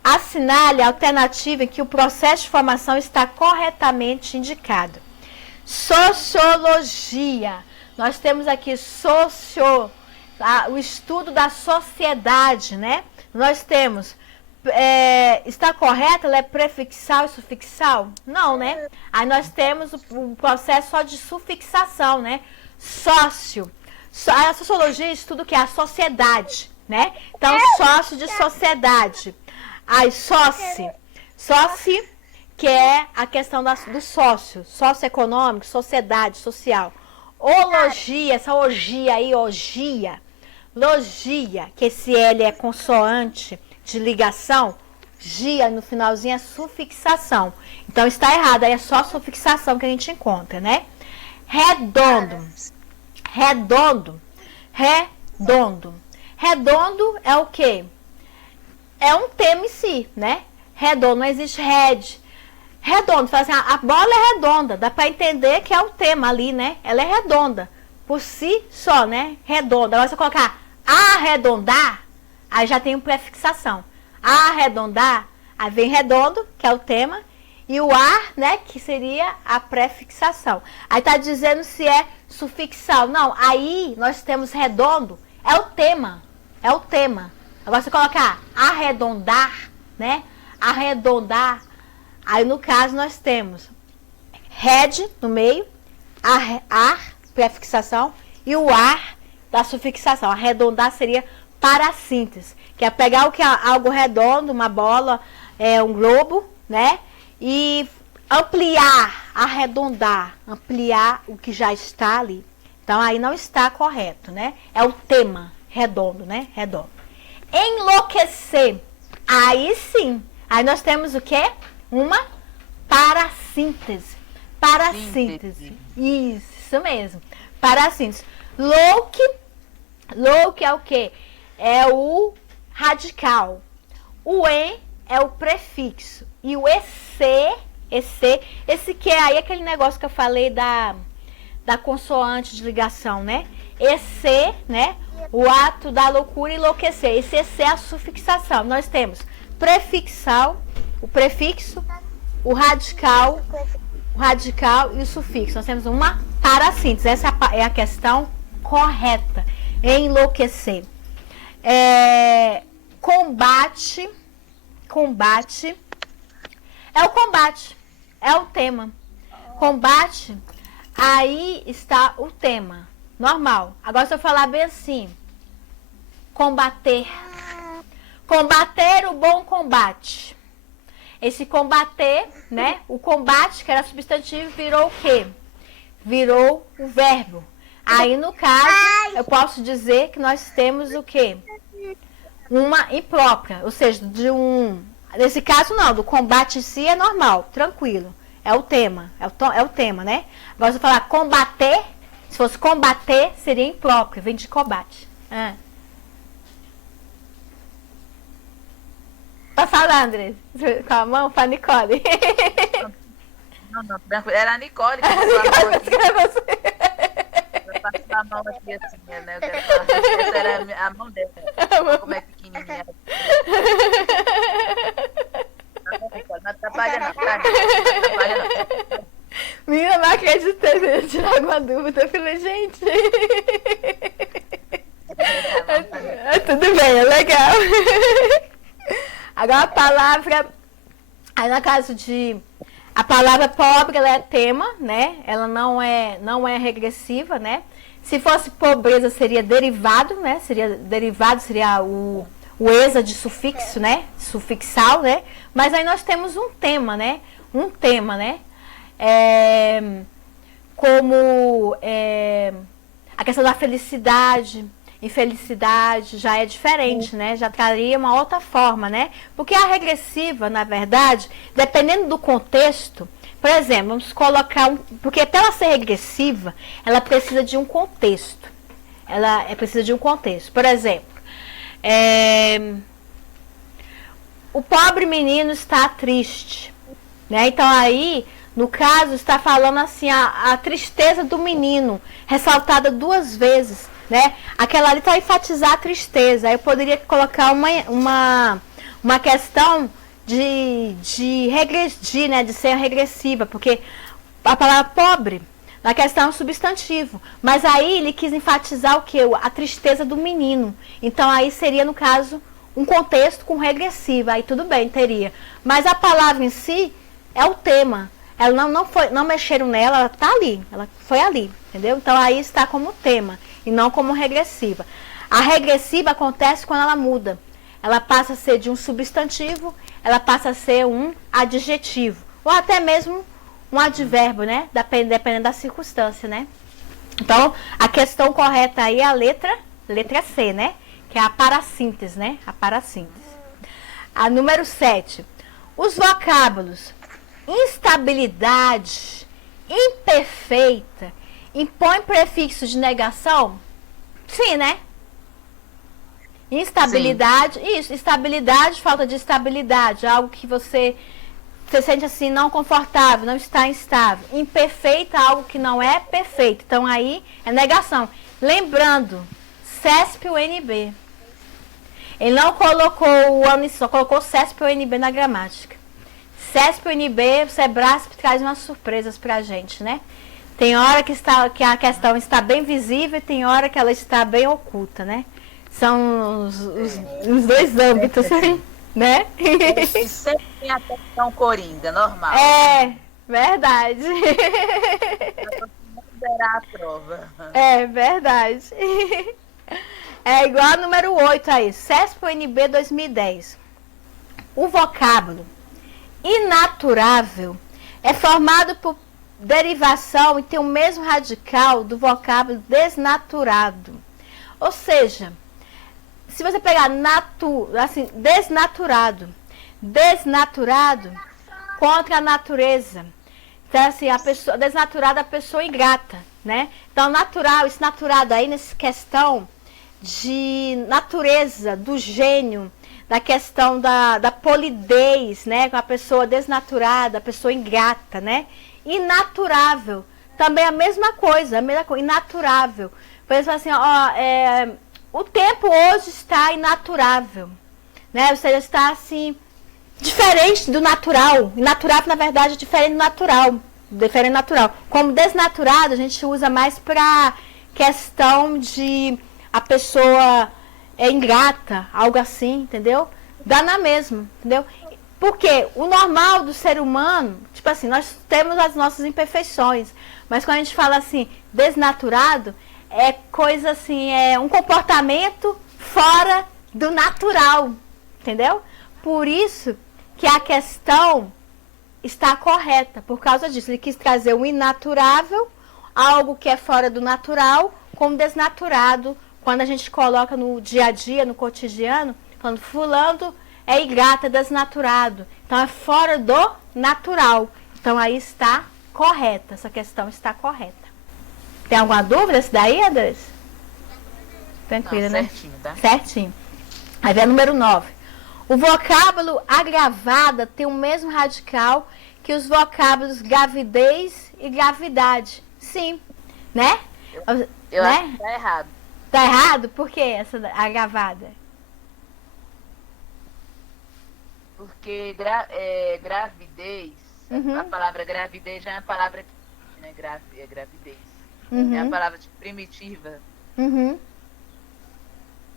Assinale a alternativa em que o processo de formação está corretamente indicado. Sociologia. Nós temos aqui o estudo da sociedade, né? Nós temos, está correto? Ela é prefixal e sufixal? Não, né? Aí nós temos o processo só de sufixação, né? Sócio. A sociologia estuda o que é a sociedade, né? Então, sócio de sociedade. Aí, sócio, que é a questão do sócio, socioeconômico, sociedade, social. Ologia, essa ogia aí, logia, que esse L é consoante de ligação, gia no finalzinho é sufixação. Então, está errado, aí é só sufixação que a gente encontra, né? Redondo é o quê? É um tema em si, né? Redondo, não existe redondo, fala assim, a bola é redonda, dá para entender que é o tema ali, né? Ela é redonda, por si só, né? Redonda. Agora você colocar arredondar, aí já tem prefixação. Arredondar, aí vem redondo, que é o tema, e o ar, né, que seria a prefixação. Aí tá dizendo se é sufixal. Não, aí nós temos redondo, é o tema. É o tema. Agora você colocar arredondar, né? Arredondar. Aí no caso nós temos red no meio, ar, prefixação, e o ar da sufixação. Arredondar seria para a síntese, que é pegar o que é algo redondo, uma bola, um globo, né? E ampliar, arredondar, ampliar o que já está ali. Então aí não está correto, né? É o tema redondo, né? Redondo. Enlouquecer. Aí sim. Aí nós temos o quê? Uma parassíntese. Parassíntese. Isso mesmo. Parassíntese. Louque é o quê? É o radical. O en é o prefixo. E o esse que é aí aquele negócio que eu falei da consoante de ligação, né? Esse, né? O ato da loucura enlouquecer. Esse é a sufixação. Nós temos prefixal, o prefixo, o radical e o sufixo. Nós temos uma parassíntese. Essa é a questão correta. Enlouquecer. Combate. É o combate. É o tema. Combate, aí está o tema. Normal. Agora se eu falar bem assim. Combater. Combater o bom combate. Esse combater, né? O combate, que era substantivo, virou o quê? Virou o verbo. Aí, no caso, eu posso dizer que nós temos o quê? Uma imprópria. Ou seja, nesse caso, não. Do combate em si é normal, tranquilo. É o tema. É o tema, né? Agora, se eu falar combater, se fosse combater, seria impróprio. Vem de combate. Tá falando, André? Com a mão para Nicole. Não, tranquilo. Era a Nicole que passou a mão aqui assim, né? Eu quero falar que essa era a mão dela. Como é pequenininha. Não atrapalha não, tá? Não atrapalha não. Menina, não acreditei, eu ia tirar alguma dúvida. Eu falei, gente. Tudo bem, é legal. Agora a palavra, aí no caso a palavra pobre, ela é tema, né? Ela não é regressiva, né? Se fosse pobreza, seria derivado, né? Seria o exa de sufixo, né? Sufixal, né? Mas aí nós temos um tema, né? Como a questão da felicidade, infelicidade, já é diferente, né? Já traria uma outra forma, né? Porque a regressiva, na verdade, dependendo do contexto, por exemplo, vamos colocar porque para ela ser regressiva, ela precisa de um contexto. Precisa de um contexto. Por exemplo, o pobre menino está triste, né? Então aí, no caso, está falando assim a tristeza do menino, ressaltada 2 vezes, né? Aquela ali está a enfatizar a tristeza. Aí eu poderia colocar uma questão de regredir, né? De ser regressiva, porque a palavra pobre, na questão é um substantivo. Mas aí ele quis enfatizar o quê? A tristeza do menino. Então aí seria, no caso, um contexto com regressiva. Aí tudo bem, teria. Mas a palavra em si é o tema. Ela não mexeram nela, ela está ali. Ela foi ali, entendeu? Então aí está como tema e não como regressiva. A regressiva acontece quando ela muda. Ela passa a ser de um substantivo, ela passa a ser um adjetivo. Ou até mesmo um advérbio, né? Dependendo da circunstância, né? Então, a questão correta aí é a letra C, né? Que é a parassíntese, né? A parassíntese. A número 7. Os vocábulos instabilidade, imperfeita, impõe prefixo de negação? Sim, né? Instabilidade, sim. Isso, estabilidade, falta de estabilidade, algo que você sente assim não confortável, não está instável. Imperfeita, algo que não é perfeito. Então aí é negação. Lembrando, CESP-UNB. Ele não colocou o ano, só colocou CESP e UNB na gramática. CESP e UNB, o Sebrasp traz umas surpresas pra gente, né? Tem hora que a questão está bem visível e tem hora que ela está bem oculta, né? São os dois âmbitos, né? E sempre tem a questão coringa, normal. É, verdade. Não zerar a prova. É, verdade. É igual a número 8 aí, CESP UNB 2010. O vocábulo inaturável é formado por derivação e tem o mesmo radical do vocábulo desnaturado. Ou seja, se você pegar desnaturado contra a natureza. Então, assim, a pessoa desnaturada, a pessoa ingrata, né? Então, natural, esse naturado aí, nessa questão de natureza, do gênio, da questão da polidez, né? Com a pessoa desnaturada, a pessoa ingrata, né? Inaturável, também a mesma coisa, inaturável. Por exemplo, assim, o tempo hoje está inaturável, né? Ou seja, está assim, diferente do natural. Inaturável, na verdade, é diferente do natural. Diferente do natural. Como desnaturado, a gente usa mais para questão de a pessoa é ingrata, algo assim, entendeu? Dá na mesma, entendeu? Porque o normal do ser humano, tipo assim, nós temos as nossas imperfeições, mas quando a gente fala assim, desnaturado, é coisa assim, é um comportamento fora do natural, entendeu? Por isso que a questão está correta, por causa disso. Ele quis trazer o inaturável, algo que é fora do natural, como desnaturado, quando a gente coloca no dia a dia, no cotidiano, falando fulano é ingrato, é desnaturado. Então, é fora do natural. Então, aí está correta. Essa questão está correta. Tem alguma dúvida isso daí, Andrés? Tranquilo, né? Certinho, tá? Certinho. Aí vem a número 9. O vocábulo agravada tem o mesmo radical que os vocábulos gravidez e gravidade. Sim, né? Eu né? acho que tá errado. Tá errado? Por que essa agravada? Porque gravidez, Uhum. a palavra gravidez já é uma palavra que, né, gravidez. Uhum. É uma palavra tipo, primitiva. Uhum.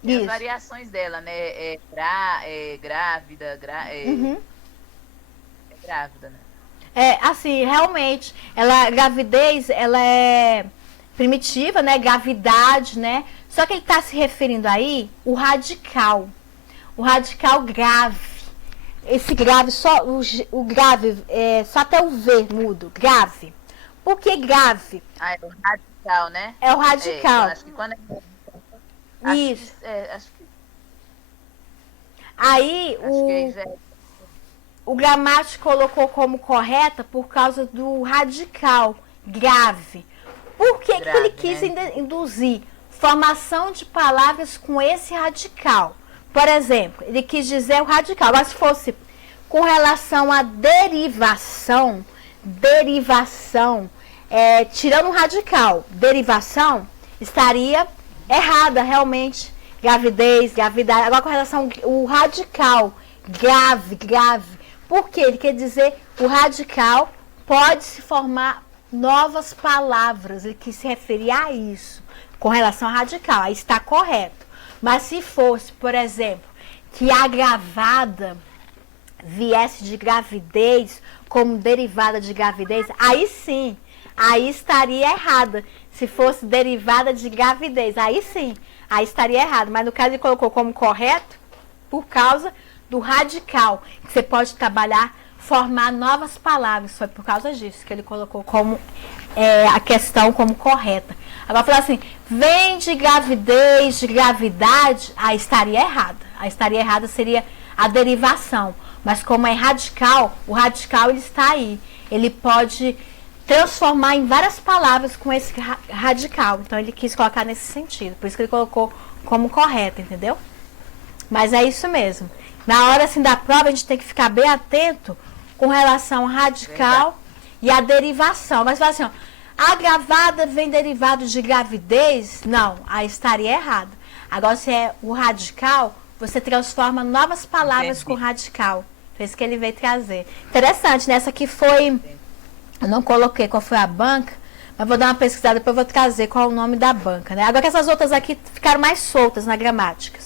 Tem as Isso. variações dela, né? Grávida, Uhum. é grávida, né? É, assim, realmente, gravidez, ela é primitiva, né? Gravidade, né? Só que ele está se referindo aí o radical grave. Esse grave, só o grave, só até o V mudo, grave. Por que grave? Ah, é o radical, né? É o radical. Acho que quando Isso. Acho que Aí aí já é. o gramático colocou como correta por causa do radical, grave. Por que, que ele quis induzir formação de palavras com esse radical? Por exemplo, ele quis dizer o radical. Agora, se fosse com relação à derivação, tirando o radical, derivação, estaria errada realmente. Gravidez, gravidade. Agora, com relação ao radical, grave. Por quê? Ele quer dizer o radical pode se formar novas palavras. Ele quis se referir a isso com relação ao radical. Aí está correto. Mas se fosse, por exemplo, que a gravada viesse de gravidez como derivada de gravidez, aí sim, aí estaria errada. Se fosse derivada de gravidez, aí sim, aí estaria errado. Mas no caso ele colocou como correto por causa do radical, que você pode trabalhar, formar novas palavras. Foi por causa disso que ele colocou como a questão como correta. Agora falar assim, vem de gravidez, de gravidade, aí estaria errada. Aí estaria errada seria a derivação. Mas como é radical, o radical ele está aí. Ele pode transformar em várias palavras com esse radical. Então ele quis colocar nesse sentido. Por isso que ele colocou como correto, entendeu? Mas é isso mesmo. Na hora assim da prova a gente tem que ficar bem atento com relação ao radical e a derivação. Mas fala assim, ó, a gravada vem derivado de gravidez? Não, aí estaria errado. Agora, se é o radical, você transforma novas palavras com radical. Foi isso que ele veio trazer. Interessante, né? Essa aqui foi... Eu não coloquei qual foi a banca, mas vou dar uma pesquisada, depois eu vou trazer qual é o nome da banca, né? Agora que essas outras aqui ficaram mais soltas na gramática.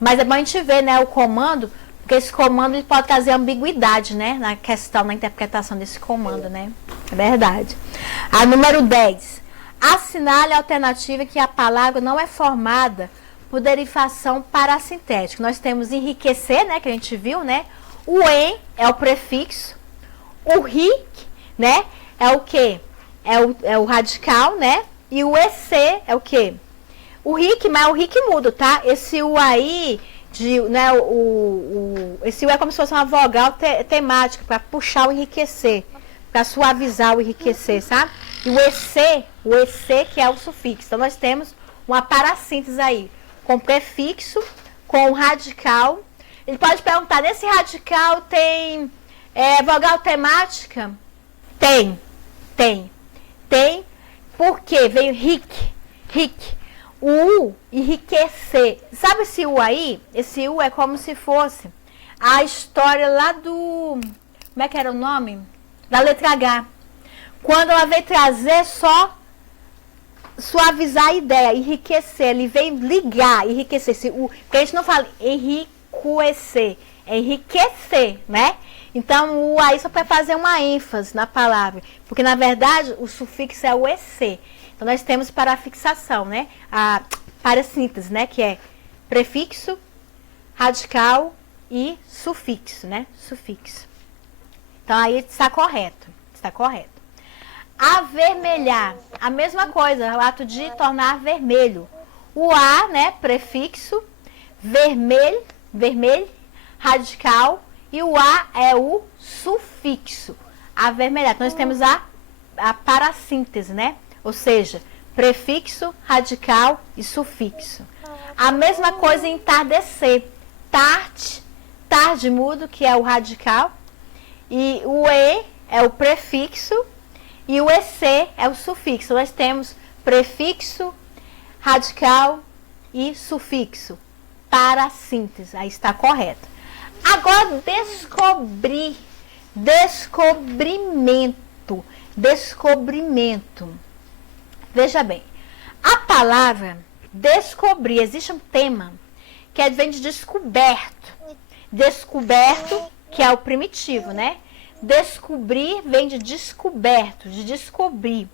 Mas é bom a gente ver, né, o comando, porque esse comando ele pode trazer ambiguidade, né? Na questão, na interpretação desse comando, né? É verdade. A número 10. Assinale a alternativa que a palavra não é formada por derivação parassintética. Nós temos enriquecer, né, que a gente viu, né? O em é o prefixo. O ric, né, é o quê? É o radical, né? E o ec é o quê? O ric, mas o ric mudo, tá? Esse u aí, né, esse u é como se fosse uma vogal temática, para puxar o enriquecer, para suavizar o enriquecer, sabe? E o ec que é o sufixo. Então, nós temos uma parassíntese aí, com prefixo, com radical. Ele pode perguntar, nesse radical tem vogal temática? Tem. Por quê? Veio ric. O U, enriquecer. Sabe esse U aí? Esse U é como se fosse a história lá do... Como é que era o nome? Da letra H. Quando ela veio trazer só suavizar a ideia, enriquecer. Ele veio ligar, enriquecer. Esse U, porque a gente não fala enriquecer, é enriquecer, né? Então, o U aí só para fazer uma ênfase na palavra. Porque, na verdade, o sufixo é o ec. Então, nós temos para a fixação, né? A parassíntese, né? Que é prefixo, radical e sufixo, né? Sufixo. Então, aí está correto. Está correto. Avermelhar. A mesma coisa, o ato de tornar vermelho. O A, né? Prefixo, vermelho, radical. E o A é o sufixo. Avermelhar. Então, nós temos a parassíntese, né? Ou seja, prefixo, radical e sufixo. A mesma coisa em entardecer. Tarde mudo, que é o radical. E o E é o prefixo. E o EC é o sufixo. Nós temos prefixo, radical e sufixo. Parassíntese. Aí está correto. Agora, descobrimento. Veja bem, a palavra descobrir, existe um tema que vem de descoberto. Descoberto, que é o primitivo, né? Descobrir vem de descoberto, de descobrir.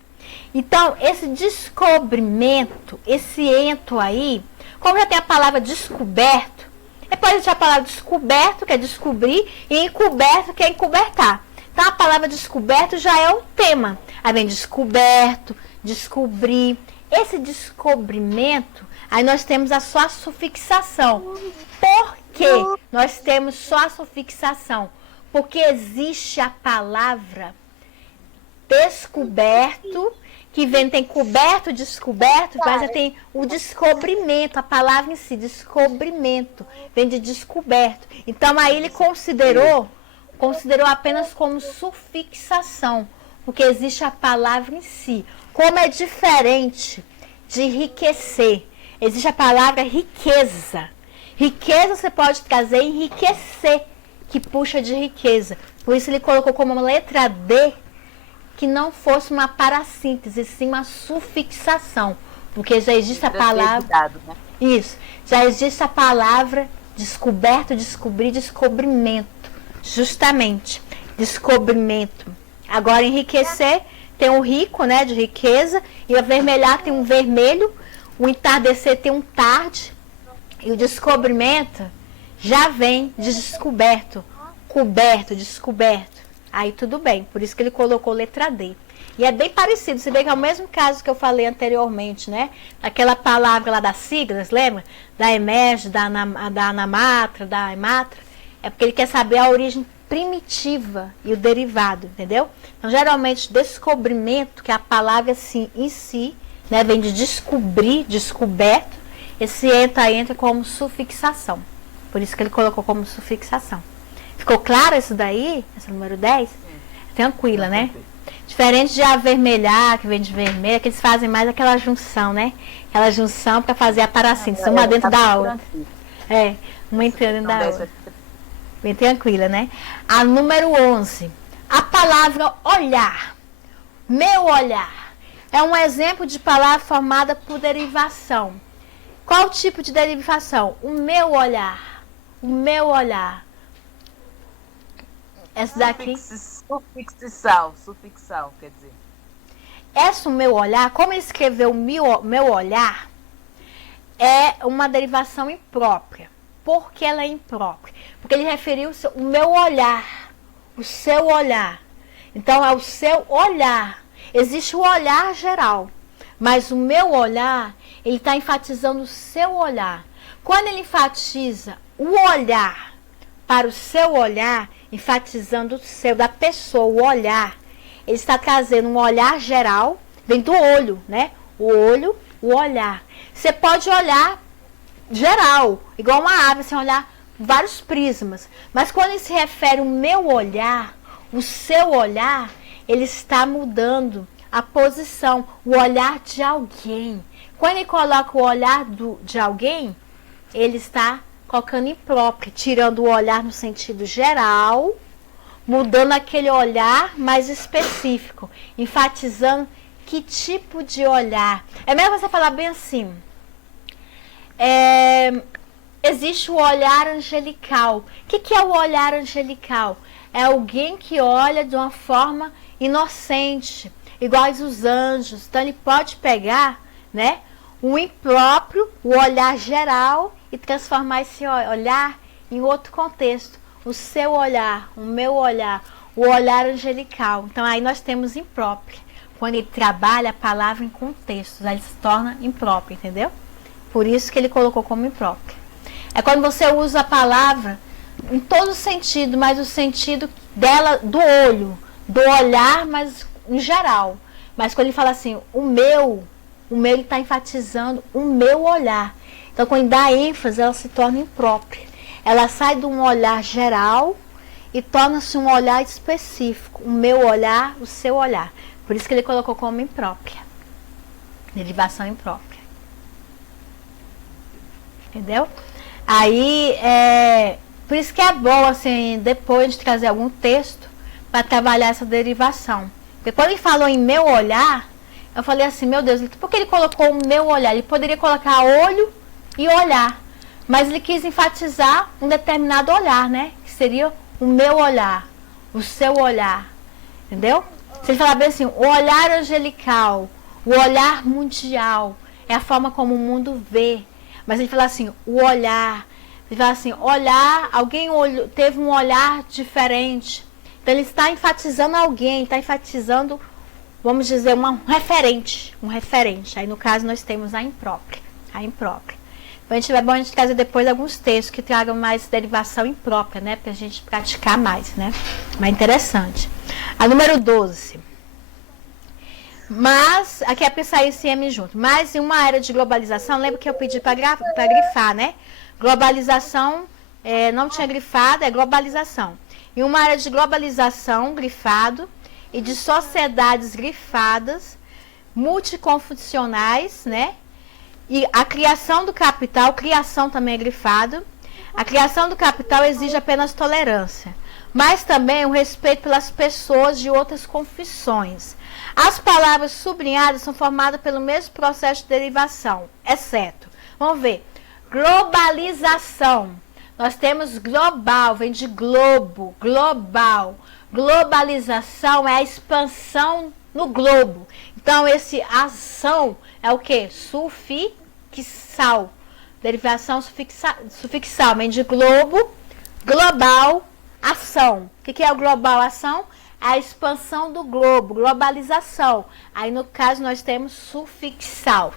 Então, esse descobrimento, esse ento aí, como já tem a palavra descoberto, depois existe a palavra descoberto, que é descobrir, e encoberto, que é encobertar. Então, a palavra descoberto já é um tema. Aí vem descoberto, descobrir. Esse descobrimento, aí nós temos a só sufixação. Por que nós temos só a sufixação? Porque existe a palavra descoberto, que tem coberto, descoberto, mas tem o descobrimento, a palavra em si, descobrimento, vem de descoberto. Então, aí ele considerou apenas como sufixação, porque existe a palavra em si. Como é diferente de enriquecer, existe a palavra riqueza. Riqueza você pode trazer enriquecer, que puxa de riqueza. Por isso ele colocou como uma letra D, que não fosse uma parassíntese, sim uma sufixação. Porque já existe a palavra... né? Isso. Já existe a palavra descoberto, descobrir, descobrimento. Justamente. Descobrimento. Agora, enriquecer tem um rico, né, de riqueza. E avermelhar tem um vermelho. O entardecer tem um tarde. E o descobrimento já vem de descoberto. Coberto, descoberto. Aí tudo bem, por isso que ele colocou letra D. E é bem parecido, você vê que é o mesmo caso que eu falei anteriormente, né? Aquela palavra lá das siglas, lembra? Da EMERGE, da ANAMATRA, da EMATRA. É porque ele quer saber a origem primitiva e o derivado, entendeu? Então, geralmente, descobrimento, que é a palavra assim, em si, né? Vem de descobrir, descoberto. Esse entra como sufixação. Por isso que ele colocou como sufixação. Ficou claro isso daí? Essa número 10? Tranquila, né? Diferente de avermelhar, que vem de vermelho, que eles fazem mais aquela junção, né? Aquela junção para fazer a parassíntese, uma dentro da outra. Uma entrando Então, da 10 outra. Bem tranquila, né? A número 11. A palavra olhar. Meu olhar. É um exemplo de palavra formada por derivação. Qual tipo de derivação? O meu olhar. O meu olhar. Essa daqui. Sufixal, quer dizer. Essa, o meu olhar, como ele escreveu meu olhar, é uma derivação imprópria. Por que ela é imprópria? Porque ele referiu o meu olhar, o seu olhar. Então, é o seu olhar. Existe o olhar geral, mas o meu olhar, ele está enfatizando o seu olhar. Quando ele enfatiza o olhar para o seu olhar, enfatizando o seu, da pessoa, o olhar, ele está trazendo um olhar geral, vem do olho, né? O olho, o olhar. Você pode olhar geral, igual uma árvore, sem olhar vários prismas. Mas quando ele se refere ao meu olhar, o seu olhar, ele está mudando a posição, o olhar de alguém. Quando ele coloca o olhar de alguém, ele está colocando impróprio, tirando o olhar no sentido geral, mudando aquele olhar mais específico, enfatizando que tipo de olhar. É melhor você falar bem assim. Existe o olhar angelical. O que é o olhar angelical? É alguém que olha de uma forma inocente, igual os anjos. Então ele pode pegar, né, o impróprio, o olhar geral e transformar esse olhar em outro contexto. O seu olhar, o meu olhar, o olhar angelical. Então aí nós temos impróprio. Quando ele trabalha a palavra em contextos, aí se torna impróprio, entendeu? Por isso que ele colocou como impróprio. É quando você usa a palavra em todo sentido, mas o sentido dela, do olho, do olhar, mas em geral. Mas quando ele fala assim, o meu ele está enfatizando o meu olhar. Então, quando dá ênfase, ela se torna imprópria. Ela sai de um olhar geral e torna-se um olhar específico. O meu olhar, o seu olhar. Por isso que ele colocou como imprópria. Derivação imprópria. Entendeu? Aí, por isso que é bom, assim, depois de trazer algum texto para trabalhar essa derivação. Porque quando ele falou em meu olhar, eu falei assim, meu Deus, por que ele colocou o meu olhar? Ele poderia colocar olho e olhar. Mas ele quis enfatizar um determinado olhar, né? Que seria o meu olhar, o seu olhar. Entendeu? Se ele falar bem assim, o olhar angelical, o olhar mundial, é a forma como o mundo vê. Mas ele fala assim, o olhar. Ele fala assim, olhar, alguém teve um olhar diferente. Então ele está enfatizando alguém, está enfatizando, vamos dizer, um referente. Um referente. Aí no caso nós temos a imprópria. A imprópria. Então é bom a gente trazer depois alguns textos que tragam mais derivação imprópria, né? Para a gente praticar mais, né? Mais interessante. A número 12. Mas, aqui é pensar esse M junto. Mas em uma era de globalização, lembra que eu pedi para grifar, né? Globalização, não tinha grifado, é globalização. Em uma era de globalização, grifado, e de sociedades grifadas, multiconfuncionais, né? E a criação do capital, criação também é grifado. A criação do capital exige apenas tolerância, mas também o respeito pelas pessoas de outras confissões. As palavras sublinhadas são formadas pelo mesmo processo de derivação, exceto, vamos ver, globalização. Nós temos global, vem de globo, global. Globalização é a expansão no globo. Então, esse ação é o que? Sufixal. Derivação sufixal, vem de globo, global, ação. O que é o global ação? A expansão do globo, globalização. Aí, no caso, nós temos sufixal.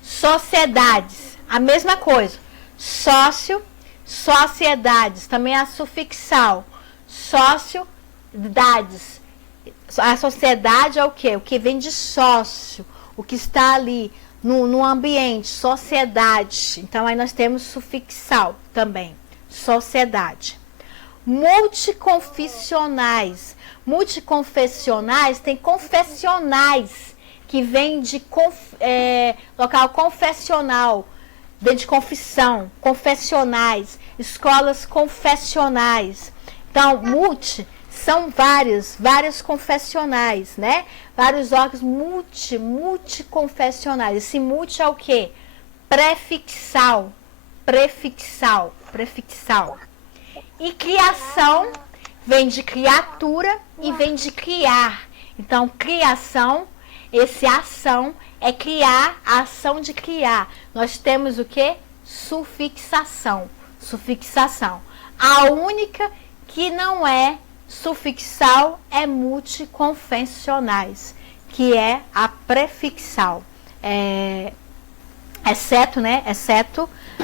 Sociedades, a mesma coisa. Sócio, sociedades, também a sufixal. Sociedades. A sociedade é o quê? O que vem de sócio, o que está ali no ambiente, sociedade. Então, aí nós temos sufixal também, sociedade. Multiconfessionais. Multiconfessionais tem confessionais, que vem de local confessional. vem de confissão, confessionais, escolas confessionais. Então, são vários confessionais, né? Vários órgãos multiconfessionais. Esse multi é o quê? Prefixal. E criação vem de criatura e vem de criar. Então, criação, esse ação é criar, a ação de criar. Nós temos o quê? Sufixação. A única que não é sufixal é multiconfessionais, que é a prefixal. Exceto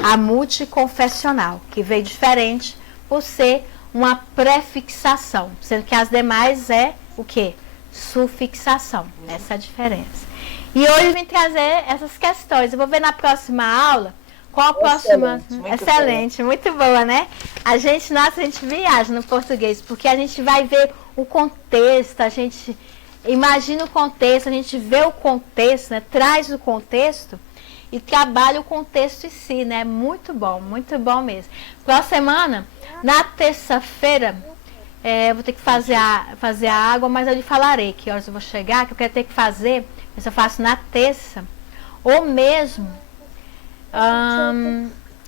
a multiconfessional, que veio diferente por ser uma prefixação, sendo que as demais é o quê? Sufixação. Essa é a diferença. E hoje eu vim trazer essas questões. Eu vou ver na próxima aula qual a próxima. Excelente, muito boa, né? A gente viaja no português, porque a gente vai ver o contexto, a gente imagina o contexto, a gente vê o contexto, né? Traz o contexto e trabalha o contexto em si, né? Muito bom mesmo. Próxima semana, na terça-feira, eu vou ter que fazer a água, mas eu lhe falarei que horas eu vou chegar, que eu quero ter que fazer, se eu faço na terça, ou mesmo,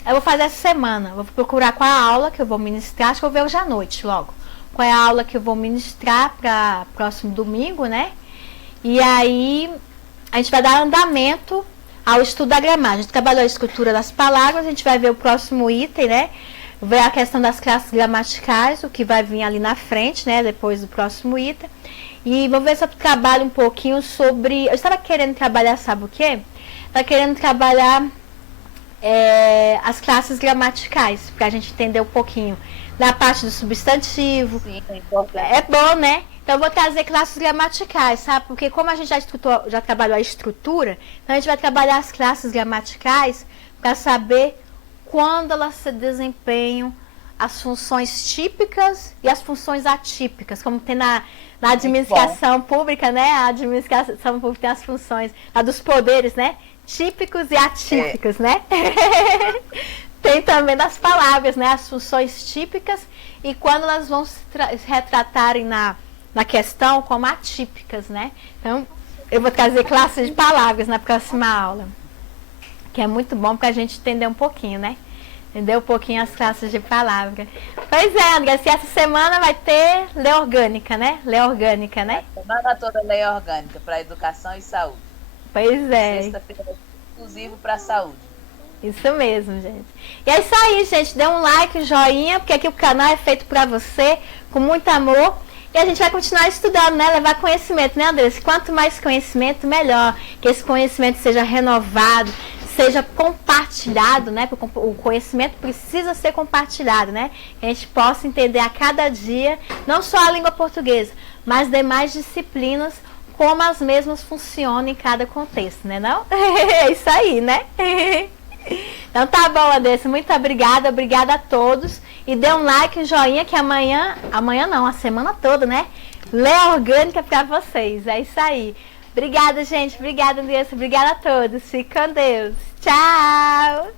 eu vou fazer essa semana, vou procurar qual a aula que eu vou ministrar, acho que eu vou ver hoje à noite logo, qual é a aula que eu vou ministrar para próximo domingo, né? E aí, a gente vai dar andamento ao estudo da gramática. A gente trabalhou a estrutura das palavras, a gente vai ver o próximo item, né? Ver a questão das classes gramaticais, o que vai vir ali na frente, né? Depois do próximo item. E vou ver se eu trabalho um pouquinho sobre... Eu estava querendo trabalhar, sabe o quê? Estava querendo trabalhar as classes gramaticais, para a gente entender um pouquinho da parte do substantivo. Sim, é importante. É bom, né? Então, eu vou trazer classes gramaticais, sabe? Porque como a gente já trabalhou a estrutura, então a gente vai trabalhar as classes gramaticais para saber quando elas se desempenham as funções típicas e as funções atípicas, como tem na administração pública, né? A administração pública tem as funções, a dos poderes, né? Típicos e atípicos, né? Tem também das palavras, né? As funções típicas e quando elas vão se retratarem na questão como atípicas, né? Então, eu vou trazer classes de palavras na próxima aula, que é muito bom para a gente entender um pouquinho, né? Entender um pouquinho as classes de palavra. Pois é, André, se essa semana vai ter lei orgânica, né? Lei orgânica, né? A semana toda lei orgânica para educação e saúde. Pois é. Sexta-feira exclusivo para a saúde. Isso mesmo, gente. E é isso aí, gente. Dê um like, joinha, porque aqui o canal é feito para você, com muito amor. E a gente vai continuar estudando, né? Levar conhecimento, né, Andressa? Quanto mais conhecimento, melhor. Que esse conhecimento seja renovado, seja compartilhado, né? Porque o conhecimento precisa ser compartilhado, né? Que a gente possa entender a cada dia, não só a língua portuguesa, mas demais disciplinas, como as mesmas funcionam em cada contexto, né? Não? É isso aí, né? Então tá bom, Andressa, muito obrigada a todos, e dê um like, um joinha, que amanhã não, a semana toda, né? Lei orgânica pra vocês, é isso aí. Obrigada, gente, obrigada, Andressa, obrigada a todos, fique com Deus, tchau!